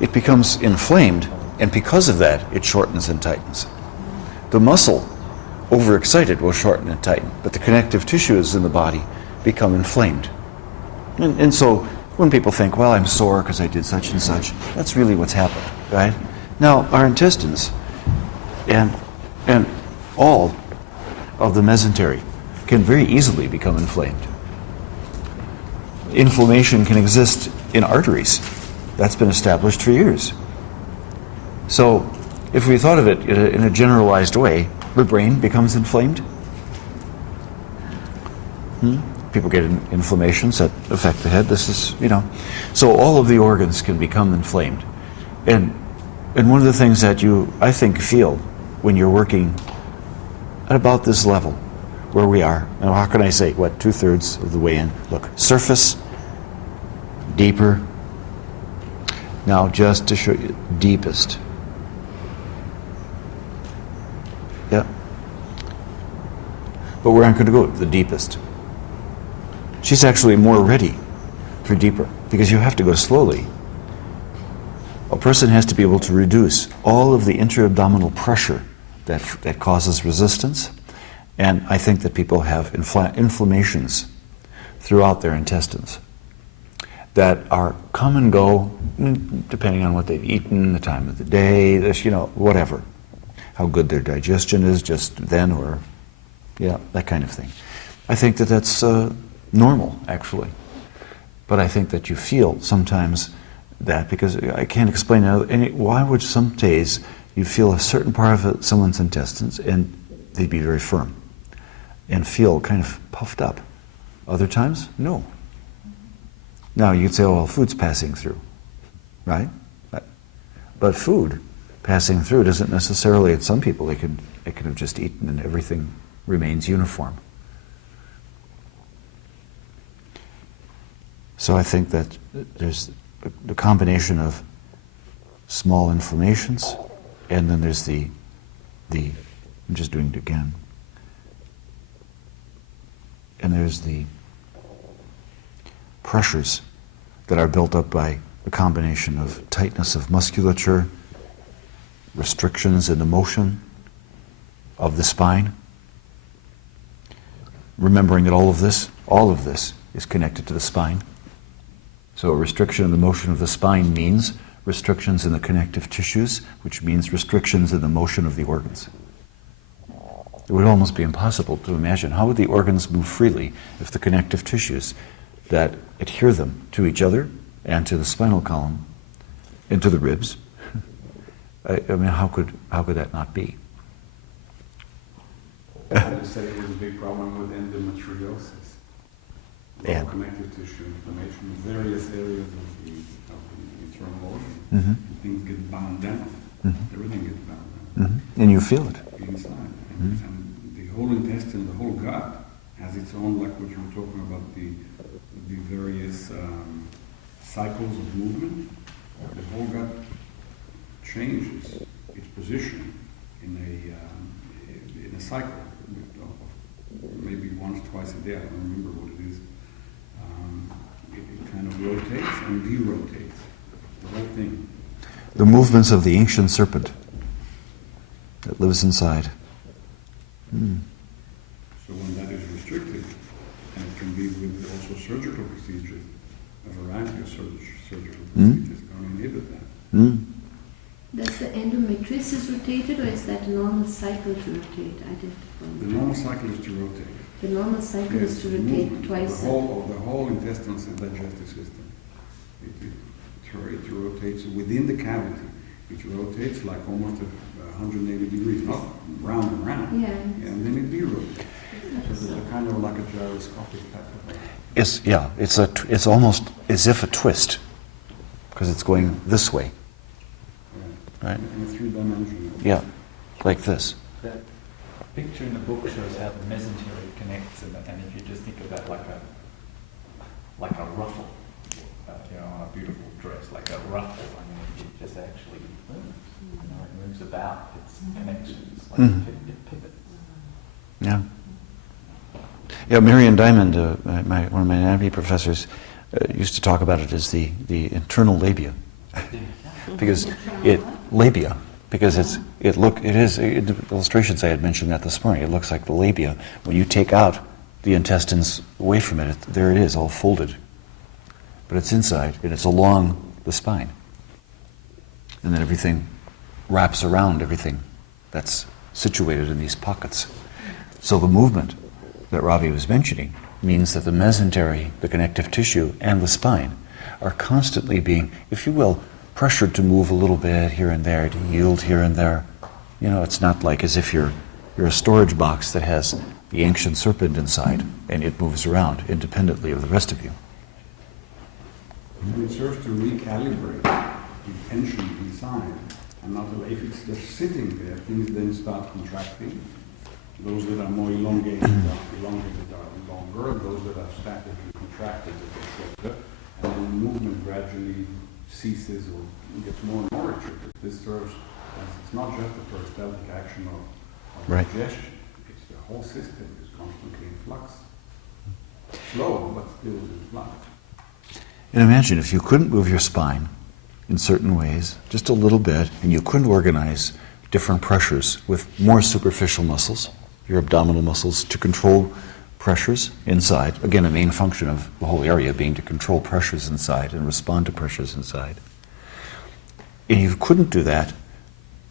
It becomes inflamed, and because of that, it shortens and tightens. The muscle, overexcited, will shorten and tighten, but the connective tissues in the body become inflamed. And so when people think, well, I'm sore because I did such and such, that's really what's happened, right? Now, our intestines and all of the mesentery can very easily become inflamed. Inflammation can exist in arteries. That's been established for years. So, if we thought of it in a generalized way, the brain becomes inflamed. People get inflammations that affect the head. This is, So all of the organs can become inflamed. And one of the things that you, I think, feel when you're working at about this level, where we are, and how can I say, 2/3 of the way in? Look, surface, deeper. Now, just to show you, deepest. Yeah. But where I'm going to go, the deepest. She's actually more ready for deeper, because you have to go slowly. A person has to be able to reduce all of the intra-abdominal pressure that causes resistance, and I think that people have inflammations throughout their intestines that are come and go depending on what they've eaten, the time of the day, whatever. How good their digestion is just then, or that kind of thing. I think that that's normal, actually. But I think that you feel sometimes that, because I can't explain why would some days you feel a certain part of someone's intestines and they'd be very firm and feel kind of puffed up. Other times, no. Now you could say, oh, well, food's passing through, right? But food passing through doesn't necessarily, in some people, they could have just eaten and everything remains uniform. So I think that there's the combination of small inflammations, and then there's the I'm just doing it again. And there's the pressures that are built up by a combination of tightness of musculature, restrictions in the motion of the spine. Remembering that all of this is connected to the spine. So a restriction in the motion of the spine means restrictions in the connective tissues, which means restrictions in the motion of the organs. It would almost be impossible to imagine how would the organs move freely if the connective tissues that adhere them to each other and to the spinal column and to the ribs. I mean, how could that not be? I just said it was a big problem with endometriosis. And- Connective tissue inflammation in various areas of the internal organ. Mhm. And things get bound down. Mhm. Everything gets bound down. Mhm. And you feel it. Inside. Mhm. And the whole intestine, the whole gut, has its own, like what you were talking about, the various cycles of movement. The whole gut changes its position in a cycle, maybe once, twice a day. I don't remember what it is. It kind of rotates and de-rotates. The whole thing. The movements of the ancient serpent that lives inside. Mm. So when that is restricted, and it can be with also surgical procedures, a variety of surgical procedures can inhibit that. Mm. Does the endometriosis rotated or is that a normal cycle to rotate? I didn't The follow. normal cycle is to rotate. The normal cycle Yes, is to the rotate movement, twice. the whole intestinal and digestive system. It rotates within the cavity. It rotates like almost 180 degrees, not round and round. Yeah. And then it de-rotates. So it's a kind of like a gyroscopic type of. It's almost as if a twist, because it's going this way, right? In a three-dimensional. Yeah, like this. That picture in the book shows how the mesentery connects, and if you just think of that like a ruffle, on a beautiful dress, like a ruffle. I mean, it just actually moves. It moves about its connections, like Mhm. it pivots. Yeah. Yeah, Marion Diamond, one of my anatomy professors, used to talk about it as the internal labia, because the illustrations I had mentioned that this morning. It looks like the labia. When you take out the intestines away from it, there it is, all folded. But it's inside, and it's along the spine. And then everything wraps around everything that's situated in these pockets. So the movement that Ravi was mentioning means that the mesentery, the connective tissue, and the spine are constantly being, if you will, pressured to move a little bit here and there, to yield here and there. It's not like as if you're a storage box that has the ancient serpent inside, and it moves around independently of the rest of you. And it serves to recalibrate the tension inside. And not if it's just sitting there, things then start contracting. Those that are more elongated are longer, and those that are static and contracted are shorter. And then the movement gradually ceases or gets more and more restricted. This serves as, it's not just the peristaltic action of Right. digestion, it's the whole system is constantly in flux. Slow, but still in flux. And imagine if you couldn't move your spine in certain ways, just a little bit, and you couldn't organize different pressures with more superficial muscles, your abdominal muscles, to control pressures inside. Again, a main function of the whole area being to control pressures inside and respond to pressures inside. If you couldn't do that,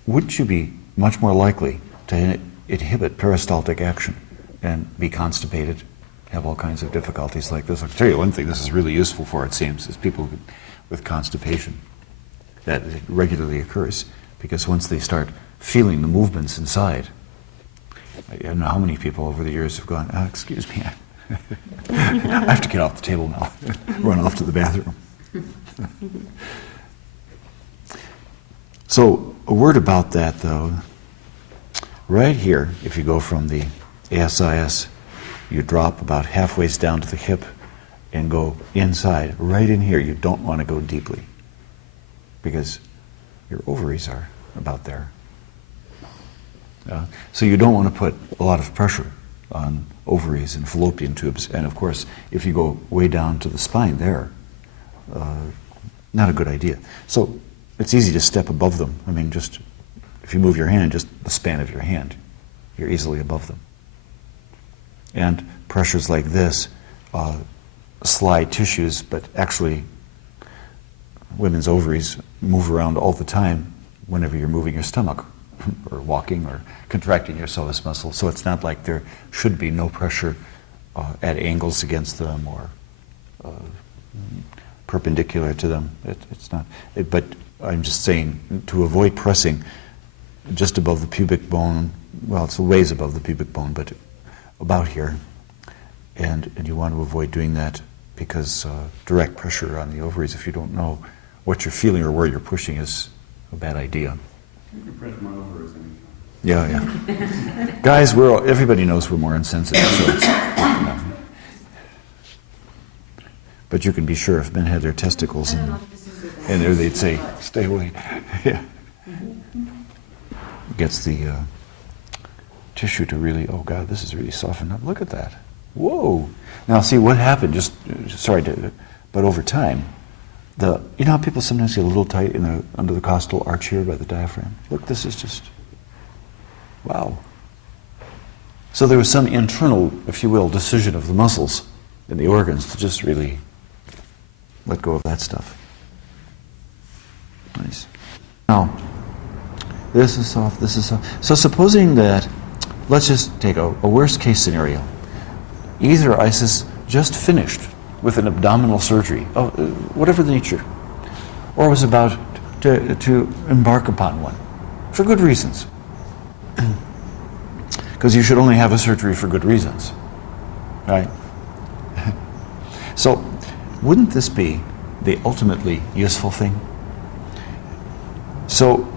wouldn't you be much more likely to inhibit peristaltic action and be constipated, have all kinds of difficulties like this? I'll tell you one thing this is really useful for, it seems, is people with constipation. That it regularly occurs, because once they start feeling the movements inside, I don't know how many people over the years have gone, excuse me, I have to get off the table now, run off to the bathroom. So a word about that, though. Right here, if you go from the ASIS, you drop about halfway down to the hip and go inside. Right in here, you don't want to go deeply, because your ovaries are about there. So you don't want to put a lot of pressure on ovaries and fallopian tubes. And of course, if you go way down to the spine there, not a good idea. So it's easy to step above them. I mean, just if you move your hand, just the span of your hand, you're easily above them. And pressures like this slide tissues, but actually women's ovaries move around all the time whenever you're moving your stomach or walking or contracting your psoas muscle. So it's not like there should be no pressure at angles against them or perpendicular to them. It's not. But I'm just saying, to avoid pressing, just above the pubic bone. Well, it's a ways above the pubic bone, but about here. And you want to avoid doing that because direct pressure on the ovaries, if you don't know what you're feeling or where you're pushing, is a bad idea. You can press my ovaries anytime. Yeah. Guys, everybody knows we're more insensitive, so it's, but you can be sure if men had their testicles and there they'd say, stay away. Yeah. Gets the tissue to really, oh God, this is really softened up. Look at that. Whoa. Now see what happened, but over time, you know how people sometimes get a little tight under the costal arch here by the diaphragm? Look, this is just, wow. So there was some internal, if you will, decision of the muscles and the organs to just really let go of that stuff. Nice. Now, this is soft, this is soft. So supposing that, let's just take a worst case scenario. Either Isis just finished with an abdominal surgery, whatever the nature, or was about to embark upon one, for good reasons. Because you should only have a surgery for good reasons, right? So, wouldn't this be the ultimately useful thing? So,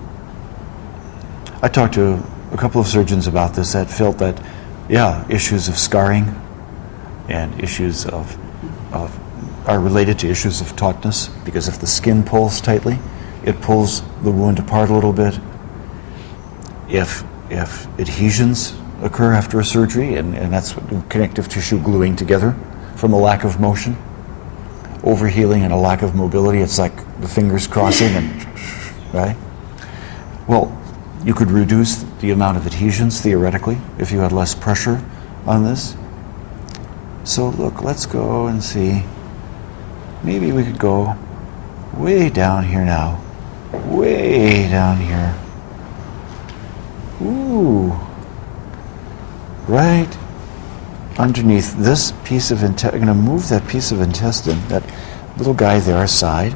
I talked to a couple of surgeons about this that felt that, yeah, issues of scarring and issues are related to issues of tautness, because if the skin pulls tightly, it pulls the wound apart a little bit. If adhesions occur after a surgery, and that's connective tissue gluing together from a lack of motion, overhealing and a lack of mobility, it's like the fingers crossing and, right? Well, you could reduce the amount of adhesions theoretically if you had less pressure on this. So look, let's go and see. Maybe we could go way down here now. Way down here. Ooh. Right underneath this piece of intestine. I'm going to move that piece of intestine, that little guy there, aside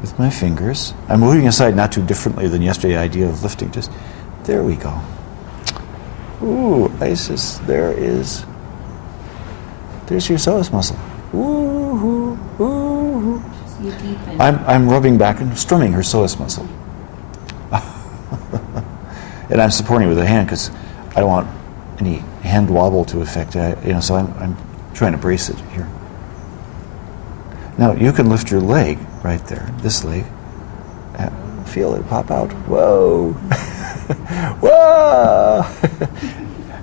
with my fingers. I'm moving aside not too differently than yesterday, the idea of lifting. Just, there we go. Ooh, Isis, there's your psoas muscle. Ooh, ooh, ooh. You deepen. I'm rubbing back and strumming her psoas muscle. And I'm supporting with a hand because I don't want any hand wobble to affect it. So I'm trying to brace it here. Now you can lift your leg right there, this leg. Feel it pop out. Whoa. Whoa.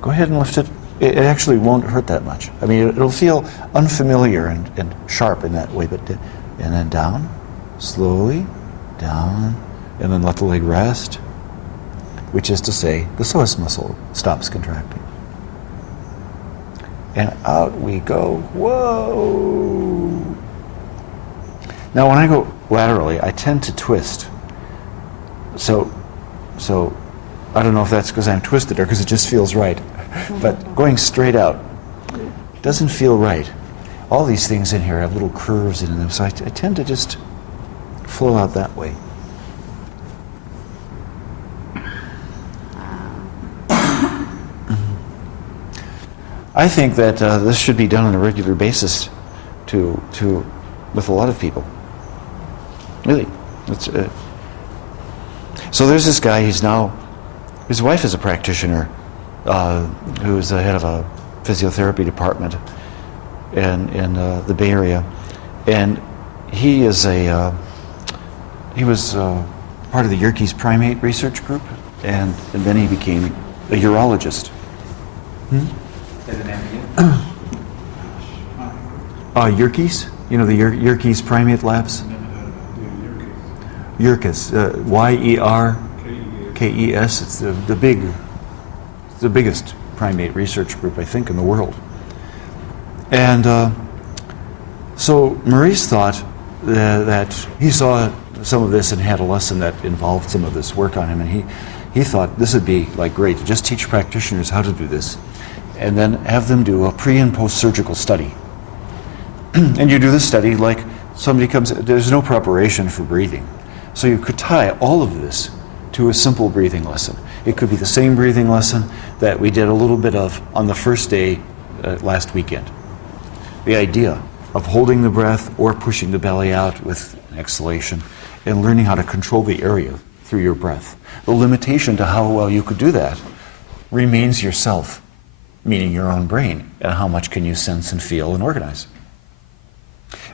Go ahead and lift it. It actually won't hurt that much. I mean, it'll feel unfamiliar and sharp in that way, and then down, slowly, down, and then let the leg rest, which is to say the psoas muscle stops contracting. And out we go. Whoa! Now when I go laterally, I tend to twist. So I don't know if that's because I'm twisted or because it just feels right. But going straight out doesn't feel right. All these things in here have little curves in them, so I tend to just flow out that way. I think that this should be done on a regular basis with a lot of people. Really. So there's this guy, his wife is a practitioner, who's the head of a physiotherapy department in the Bay Area, and he was part of the Yerkes primate research group, and then he became a urologist. Yerkes, the Yerkes primate labs. Yerkes, Y-E-R-K-E-S. It's the biggest primate research group, I think, in the world. And so Maurice thought that he saw some of this and had a lesson that involved some of this work on him, and he thought this would be great to just teach practitioners how to do this, and then have them do a pre and post surgical study. And you do the study like somebody comes. There's no preparation for breathing, so you could tie all of this to a simple breathing lesson. It could be the same breathing lesson that we did a little bit of on the first day last weekend. The idea of holding the breath or pushing the belly out with an exhalation and learning how to control the area through your breath. The limitation to how well you could do that remains yourself, meaning your own brain, and how much can you sense and feel and organize.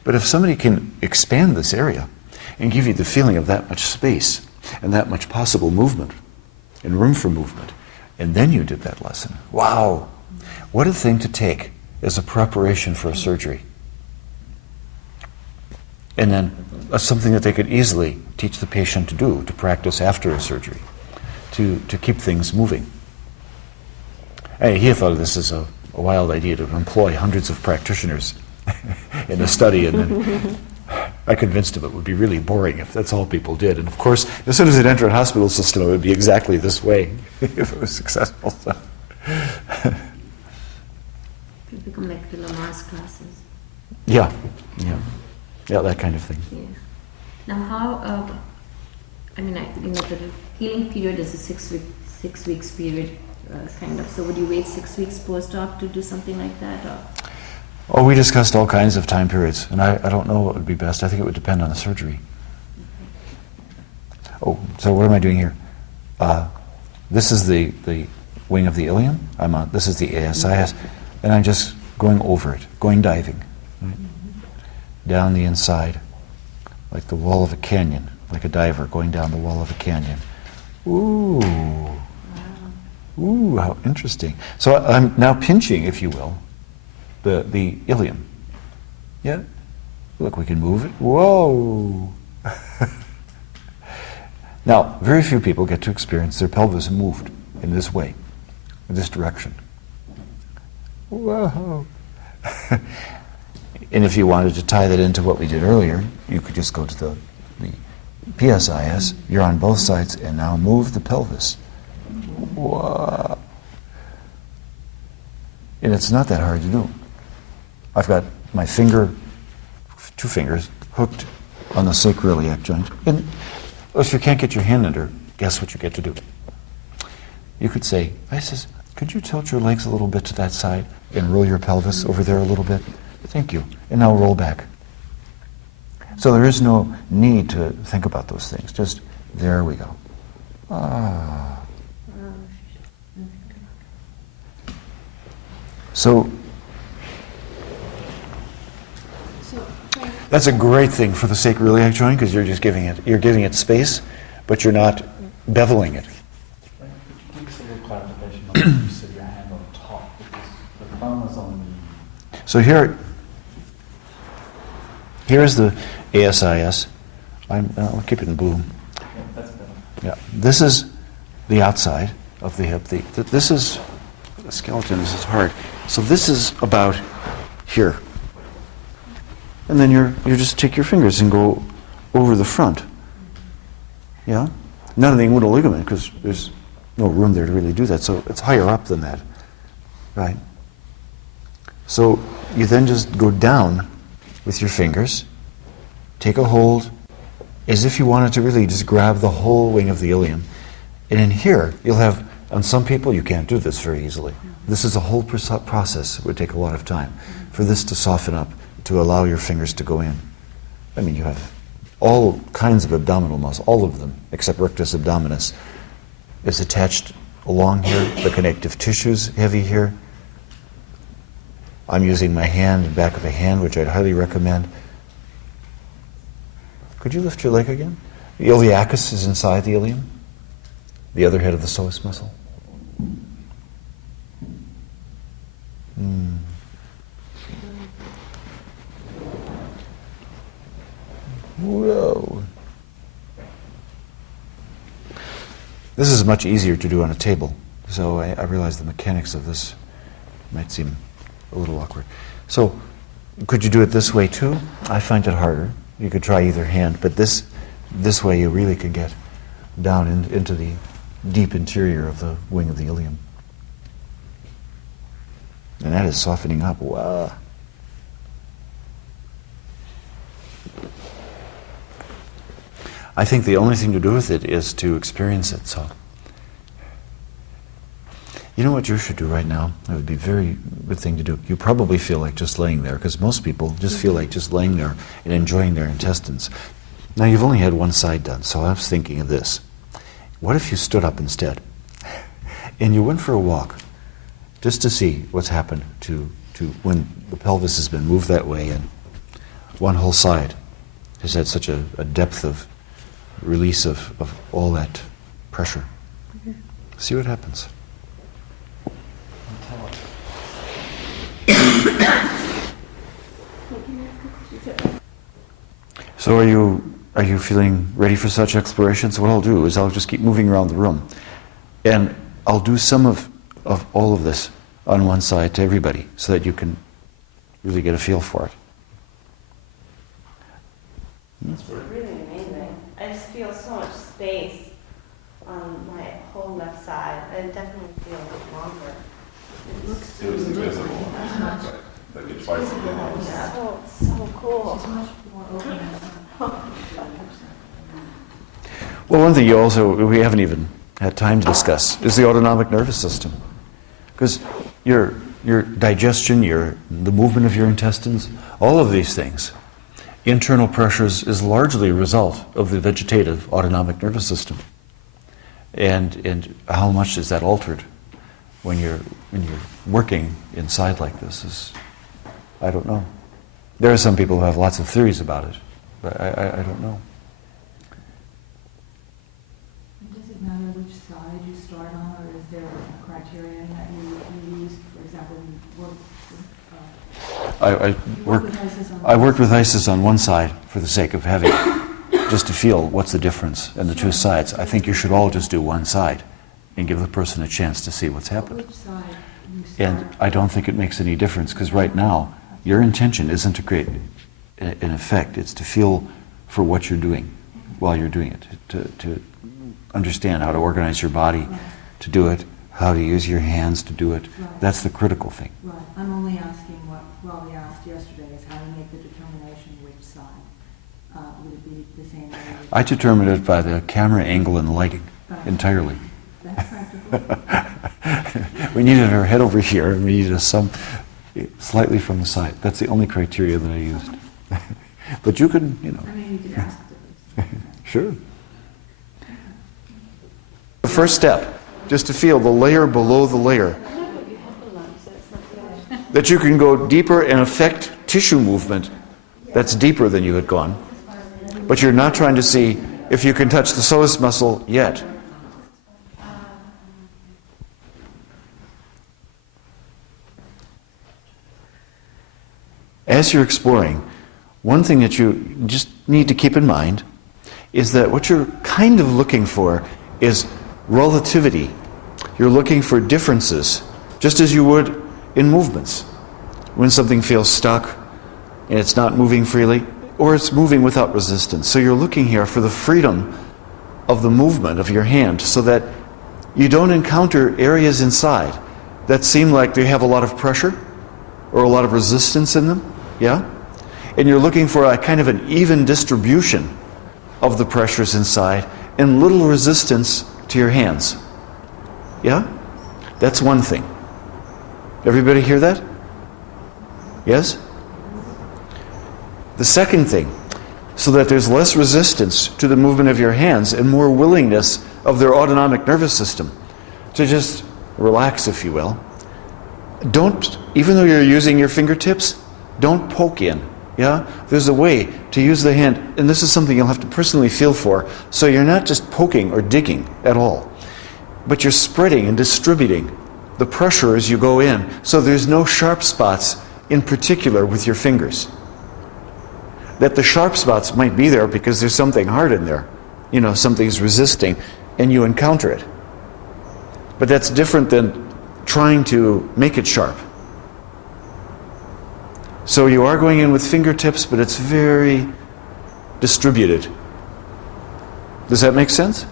But if somebody can expand this area and give you the feeling of that much space and that much possible movement and room for movement, and then you did that lesson, wow, what a thing to take as a preparation for a surgery. And then something that they could easily teach the patient to do, to practice after a surgery, to keep things moving. Hey, he thought of this as a wild idea to employ hundreds of practitioners in a study, and then I convinced him it would be really boring if that's all people did. And of course, as soon as it entered a hospital system, it would be exactly this way if it was successful. So. It become like the Lamar's classes. Yeah, that kind of thing. Yeah. Now, how? The healing period is a 6 weeks period, kind of. So, would you wait 6 weeks post-op to do something like that, or? Oh, we discussed all kinds of time periods, and I don't know what would be best. I think it would depend on the surgery. Oh, so what am I doing here? This is the wing of the ilium. This is the ASIS, and I'm just going over it, going diving, right? Down the inside, like the wall of a canyon, like a diver going down the wall of a canyon. Ooh, ooh, how interesting. So I'm now pinching, if you will, the ilium. Yeah? Look, we can move it. Whoa! Now, very few people get to experience their pelvis moved in this way, in this direction. Whoa! And if you wanted to tie that into what we did earlier, you could just go to the PSIS, you're on both sides, and now move the pelvis. Whoa! And it's not that hard to do. I've got my finger, 2 fingers, hooked on the sacroiliac joint. And if you can't get your hand under, guess what you get to do? You could say, could you tilt your legs a little bit to that side and roll your pelvis over there a little bit? Thank you. And now roll back. So there is no need to think about those things. Just, there we go. Ah. So, that's a great thing for the sacroiliac joint because you're just giving it space, but you're not beveling it. Could you give us a little clarification on when you said your hand on top, because the thumb is on the... So here is the ASIS. I'll keep it in blue. Yeah, that's better. Yeah, this is the outside of the hip. This is the skeleton. This is hard. So this is about here. And then you just take your fingers and go over the front. Yeah? None of the inguinal ligament, because there's no room there to really do that. So it's higher up than that. Right? So you then just go down with your fingers, take a hold, as if you wanted to really just grab the whole wing of the ilium. And in here, you'll have, on some people, you can't do this very easily. This is a whole process. It would take a lot of time for this to soften up, to allow your fingers to go in. I mean, you have all kinds of abdominal muscle, all of them, except rectus abdominis, is attached along here. The connective tissue's heavy here. I'm using my hand, the back of a hand, which I'd highly recommend. Could you lift your leg again? The iliacus is inside the ilium, the other head of the psoas muscle. Whoa. This is much easier to do on a table, so I realize the mechanics of this might seem a little awkward. So, could you do it this way too? I find it harder. You could try either hand, but this way you really can get down into the deep interior of the wing of the ilium. And that is softening up. Wow. I think the only thing to do with it is to experience it. So, you know what you should do right now? It would be a very good thing to do. You probably feel like just laying there, because most people just feel like just laying there and enjoying their intestines. Now, you've only had one side done, so I was thinking of this. What if you stood up instead and you went for a walk just to see what's happened to when the pelvis has been moved that way and one whole side has had such a depth of release of all that pressure. See what happens. So are you feeling ready for such explorations? What I'll do is I'll just keep moving around the room, and I'll do some of all of this on one side to everybody so that you can really get a feel for it. It's really amazing. I just feel so much space on my whole left side. I definitely feel it longer. It looks It was invisible. Like it's twice as big. Yeah. So cool. She's much more open. Well, one thing we haven't even had time to discuss is the autonomic nervous system. Because your digestion, the movement of your intestines, all of these things, internal pressures is largely a result of the vegetative autonomic nervous system. And how much is that altered when you're working inside like this is, I don't know. There are some people who have lots of theories about it, but I don't know. Does it matter which side you start on, or is there a criterion that you use? For example, you work with I worked with ISIS on one side for the sake of having, just to feel what's the difference in the two sides. I think you should all just do one side and give the person a chance to see what's happened. Which side you start? And I don't think it makes any difference, because right now, your intention isn't to create an effect, it's to feel for what you're doing while you're doing it, to understand how to organize your body to do it, how to use your hands to do it. Right. That's the critical thing. Right. I'm only asking what Robbie asked yesterday, is how to make the determination which side. Would it be the same way? I determined it by the camera angle and lighting entirely. That's practical. We needed her head over here, and we needed some slightly from the side. That's the only criteria that I used. But you could, I mean, you could ask it. Sure. The first step, just to feel the layer below the layer. That you can go deeper and affect tissue movement that's deeper than you had gone. But you're not trying to see if you can touch the psoas muscle yet. As you're exploring, one thing that you just need to keep in mind is that what you're kind of looking for is relativity. You're looking for differences, just as you would in movements. When something feels stuck and it's not moving freely, or it's moving without resistance. So you're looking here for the freedom of the movement of your hand so that you don't encounter areas inside that seem like they have a lot of pressure or a lot of resistance in them. Yeah? And you're looking for a kind of an even distribution of the pressures inside and little resistance to your hands. Yeah? That's one thing. Everybody hear that? Yes? The second thing, so that there's less resistance to the movement of your hands and more willingness of their autonomic nervous system to just relax, if you will. Don't, even though you're using your fingertips, don't poke in. Yeah? There's a way to use the hand, and this is something you'll have to personally feel for, so you're not just poking or digging at all, but you're spreading and distributing the pressure as you go in, so there's no sharp spots in particular with your fingers. That the sharp spots might be there because there's something hard in there. Something's resisting, and you encounter it. But that's different than trying to make it sharp. So you are going in with fingertips, but it's very distributed. Does that make sense?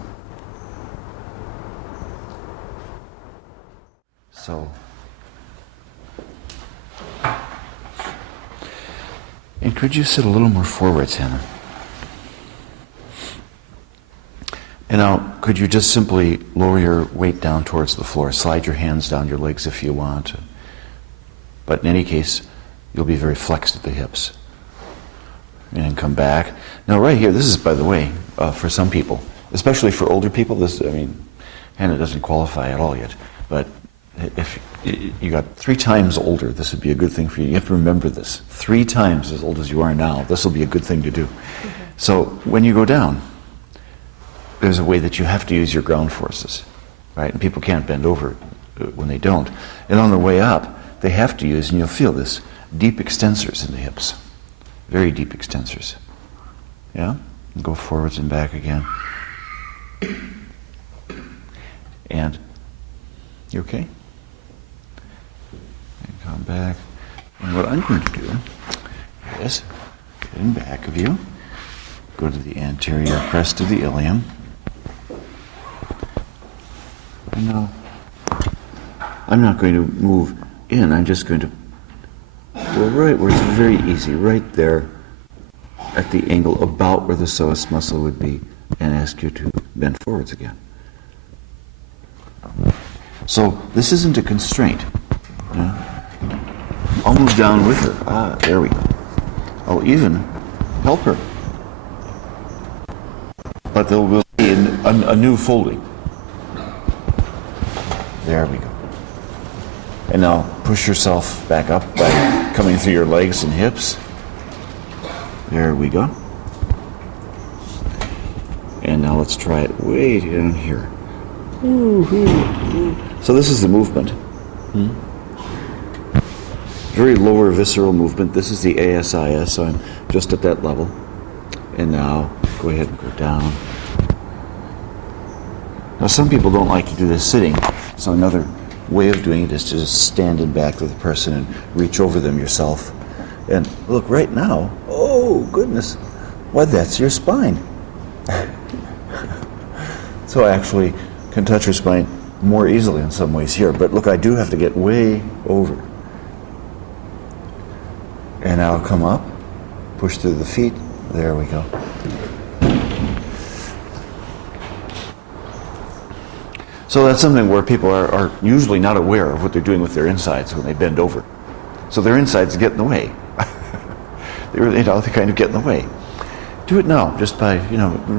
So, and could you sit a little more forwards, Hannah? And now, could you just simply lower your weight down towards the floor? Slide your hands down your legs if you want. But in any case, you'll be very flexed at the hips. And then come back. Now right here, this is, by the way, for some people, especially for older people, this, I mean, Hannah doesn't qualify at all yet, but if you got 3 times older, this would be a good thing for you. You have to remember this. 3 times as old as you are now, this will be a good thing to do. So when you go down, there's a way that you have to use your ground forces, right? And people can't bend over when they don't. And on the way up, they have to use, and you'll feel this, deep extensors in the hips. Very deep extensors. Yeah? And go forwards and back again. And you okay? And come back. And what I'm going to do is get in back of you, go to the anterior crest of the ilium. And now, I'm not going to move in, I'm just going to go right where it's very easy, right there at the angle about where the psoas muscle would be, and ask you to bend forwards again. So this isn't a constraint. Yeah? I'll move down with her. Ah, there we go. I'll even help her. But there will be a new folding. There we go. And now push yourself back up by coming through your legs and hips. There we go. And now let's try it way down here. So this is the movement. Very lower visceral movement. This is the ASIS, so I'm just at that level. And now go ahead and go down. Now some people don't like to do this sitting, so another way of doing it is to just stand in back of the person and reach over them yourself. And look, right now, oh goodness, why that's your spine. So I actually can touch her spine more easily in some ways here, but look, I do have to get way over. And now come up, push through the feet, there we go. So that's something where people are usually not aware of what they're doing with their insides when they bend over. So their insides get in the way. they kind of get in the way. Do it now, just by,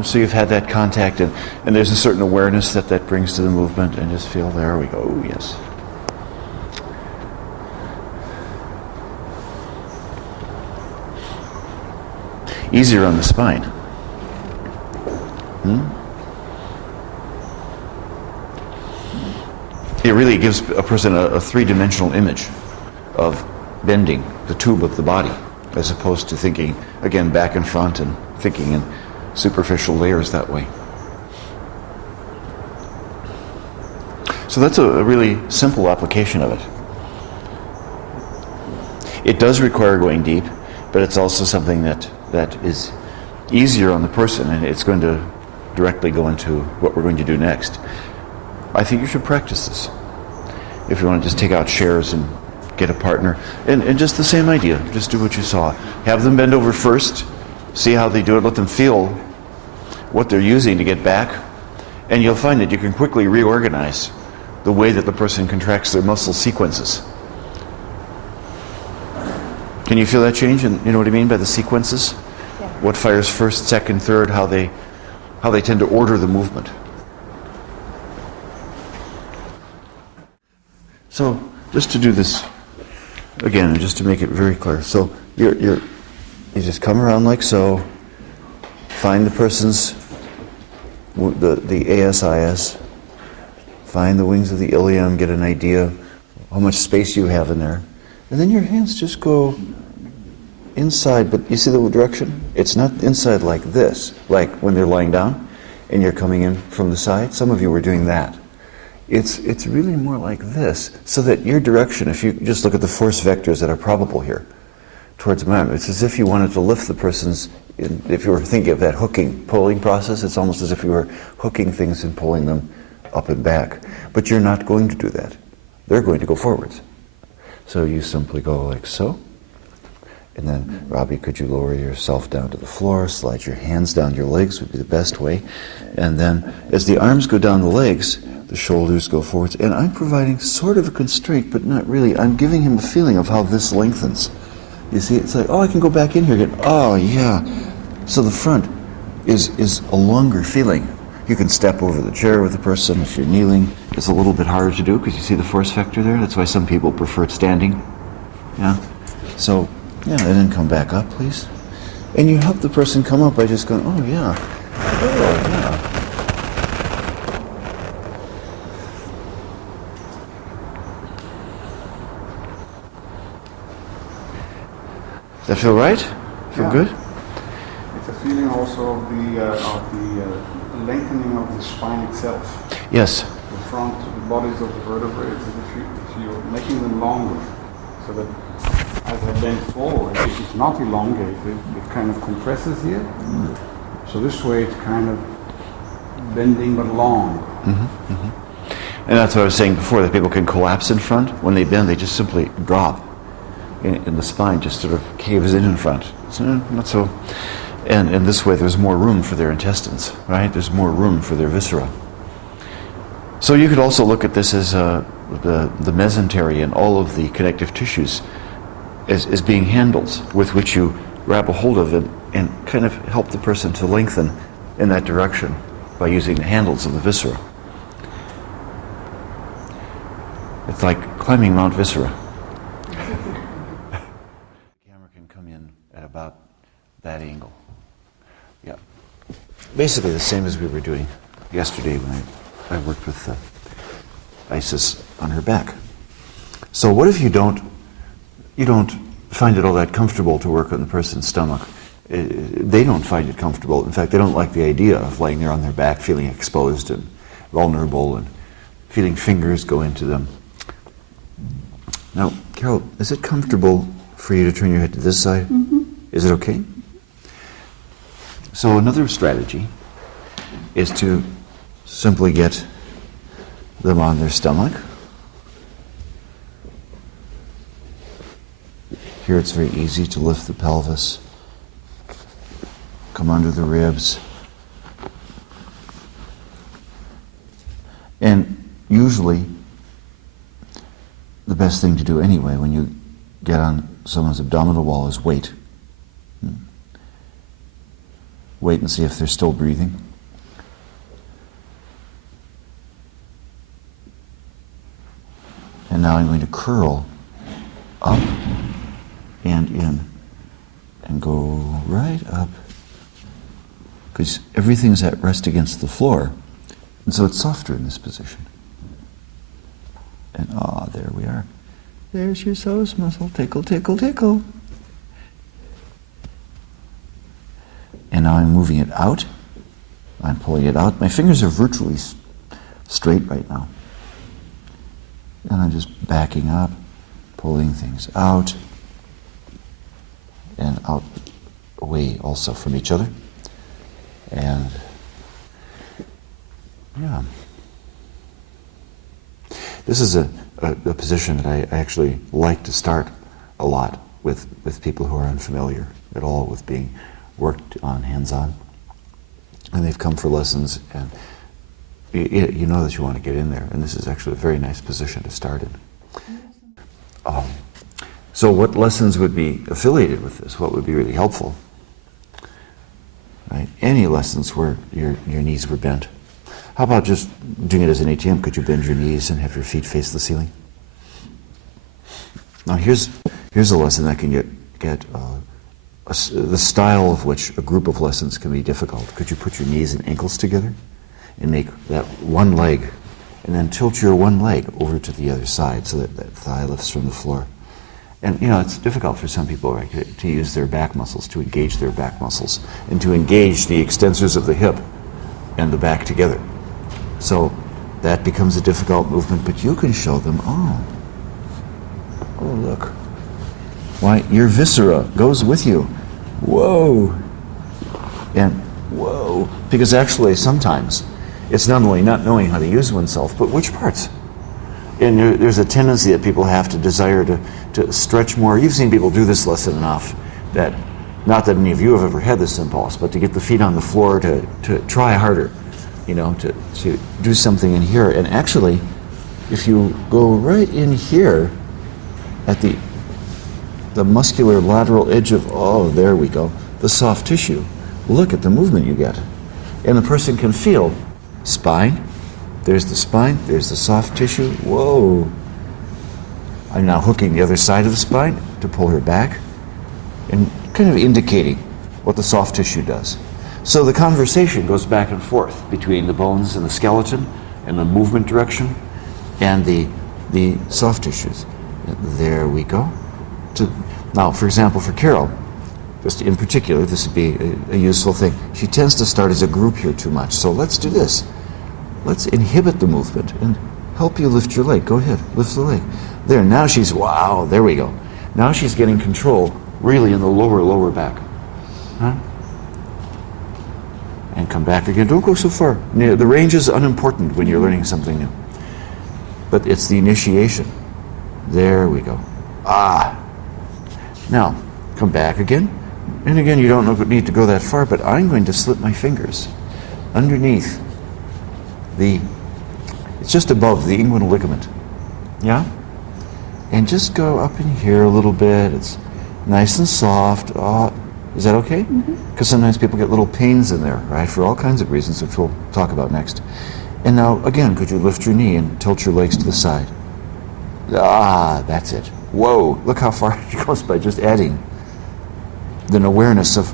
so you've had that contact, and there's a certain awareness that brings to the movement, and just feel, there we go, oh, yes. Easier on the spine. It really gives a person a 3-dimensional image of bending the tube of the body, as opposed to thinking, again, back and front and thinking in superficial layers that way. So that's a really simple application of it. It does require going deep, but it's also something that is easier on the person, and it's going to directly go into what we're going to do next. I think you should practice this. If you want to just take out shares and get a partner, and just the same idea, just do what you saw. Have them bend over first, see how they do it, let them feel what they're using to get back, and you'll find that you can quickly reorganize the way that the person contracts their muscle sequences. Can you feel that change? And you know what I mean by the sequences? Yeah. What fires first, second, third, how they tend to order the movement. So just to do this again, and just to make it very clear. So you just come around like so, find the person's the ASIS, find the wings of the ilium, get an idea how much space you have in there, and then your hands just go inside. But you see the direction? It's not inside like this, like when they're lying down, and you're coming in from the side. Some of you were doing that. It's really more like this, so that your direction, if you just look at the force vectors that are probable here towards the arm, it's as if you wanted to lift the person's, if you were thinking of that hooking, pulling process, it's almost as if you were hooking things and pulling them up and back. But you're not going to do that. They're going to go forwards. So you simply go like so, And then, Robbie, could you lower yourself down to the floor, slide your hands down your legs would be the best way. And then as the arms go down the legs, the shoulders go forwards. And I'm providing sort of a constraint, but not really. I'm giving him a feeling of how this lengthens. You see, it's like, oh, I can go back in here again. Oh, yeah. So the front is a longer feeling. You can step over the chair with the person if you're kneeling. It's a little bit harder to do because you see the force vector there. That's why some people prefer standing. Yeah. So, yeah, and then come back up, please. And you help the person come up by just going, oh, yeah. Oh, yeah. Does that feel right? Feel Yeah. good? It's a feeling also of the lengthening of the spine itself. Yes. The front, the bodies of the vertebrae, if you're making them longer, so that as I bend forward, if it's not elongated, it kind of compresses here. So this way it's kind of bending but long. Mm-hmm, mm-hmm. And that's what I was saying before, that people can collapse in front. When they bend, they just simply drop. And the spine just sort of caves in front. So, not so. And this way there's more room for their intestines, right? There's more room for their viscera. So you could also look at this as the mesentery and all of the connective tissues as being handles with which you grab a hold of it and kind of help the person to lengthen in that direction by using the handles of the viscera. It's like climbing Mount Viscera. The camera can come in at about that angle. Yeah. Basically the same as we were doing yesterday when I worked with Isis on her back. So what if you don't find it all that comfortable to work on the person's stomach? They don't find it comfortable. In fact, they don't like the idea of laying there on their back, feeling exposed and vulnerable and feeling fingers go into them. Now, Carol, is it comfortable for you to turn your head to this side? Mm-hmm. Is it okay? So another strategy is to simply get them on their stomach. Here it's very easy to lift the pelvis, come under the ribs. And usually, the best thing to do anyway when you get on someone's abdominal wall is wait. Wait and see if they're still breathing. And now I'm going to curl up and in and go right up, because everything's at rest against the floor, and so it's softer in this position. And there we are. There's your psoas muscle. Tickle, tickle, tickle. And now I'm moving it out. I'm pulling it out. My fingers are virtually straight right now. And I'm just backing up, pulling things out, and out, away also from each other. And, yeah. This is a position that I actually like to start a lot with people who are unfamiliar at all with being worked on hands-on. And they've come for lessons, and you know that you want to get in there, and this is actually a very nice position to start in. So what lessons would be affiliated with this? What would be really helpful? Right? Any lessons where your knees were bent. How about just doing it as an ATM? Could you bend your knees and have your feet face the ceiling? Now here's a lesson that can get the style of which a group of lessons can be difficult. Could you put your knees and ankles together and make that one leg, and then tilt your one leg over to the other side so that that thigh lifts from the floor? And it's difficult for some people, right, to use their back muscles, to engage their back muscles, and to engage the extensors of the hip and the back together. So that becomes a difficult movement, but you can show them, oh look. Why, your viscera goes with you. Whoa. And whoa. Because actually sometimes it's not only not knowing how to use oneself, but which parts. And there's a tendency that people have to desire to stretch more. You've seen people do this lesson enough that, not that any of you have ever had this impulse, but to get the feet on the floor, to try harder, you know, to do something in here. And actually, if you go right in here at the muscular lateral edge of, oh, there we go, the soft tissue, look at the movement you get. And the person can feel spine, there's the spine, there's the soft tissue, whoa. I'm now hooking the other side of the spine to pull her back and kind of indicating what the soft tissue does. So the conversation goes back and forth between the bones and the skeleton and the movement direction and the soft tissues. There we go. Now, for example, for Carol, just in particular, this would be a useful thing. She tends to start as a group here too much. So let's do this. Let's inhibit the movement and help you lift your leg. Go ahead, lift the leg. There, now she's, wow, there we go. Now she's getting control really in the lower back. Huh? And come back again. Don't go so far. The range is unimportant when you're learning something new. But it's the initiation. There we go. Ah. Now, come back again. And again, you don't need to go that far, but I'm going to slip my fingers underneath it's just above the inguinal ligament. Yeah? And just go up in here a little bit. It's nice and soft. Oh, is that okay? Because sometimes people get little pains in there, right? For all kinds of reasons, which we'll talk about next. And now, again, could you lift your knee and tilt your legs to the side? Ah, that's it. Whoa, look how far it goes by just adding an awareness of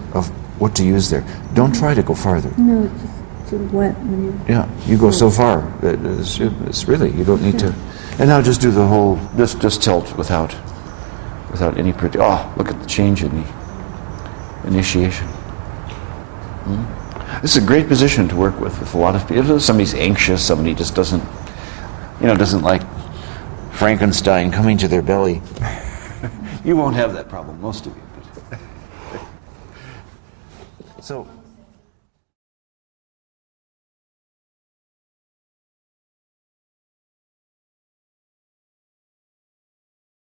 what to use there. Don't try to go farther. No, it's just sort of wet when you... Yeah, you go so far. It's really, you don't need to. And now just do the whole, just tilt without any pretty, oh, look at the change in the initiation. This is a great position to work with a lot of people. If somebody's anxious, somebody just doesn't like Frankenstein coming to their belly. You won't have that problem, most of you. So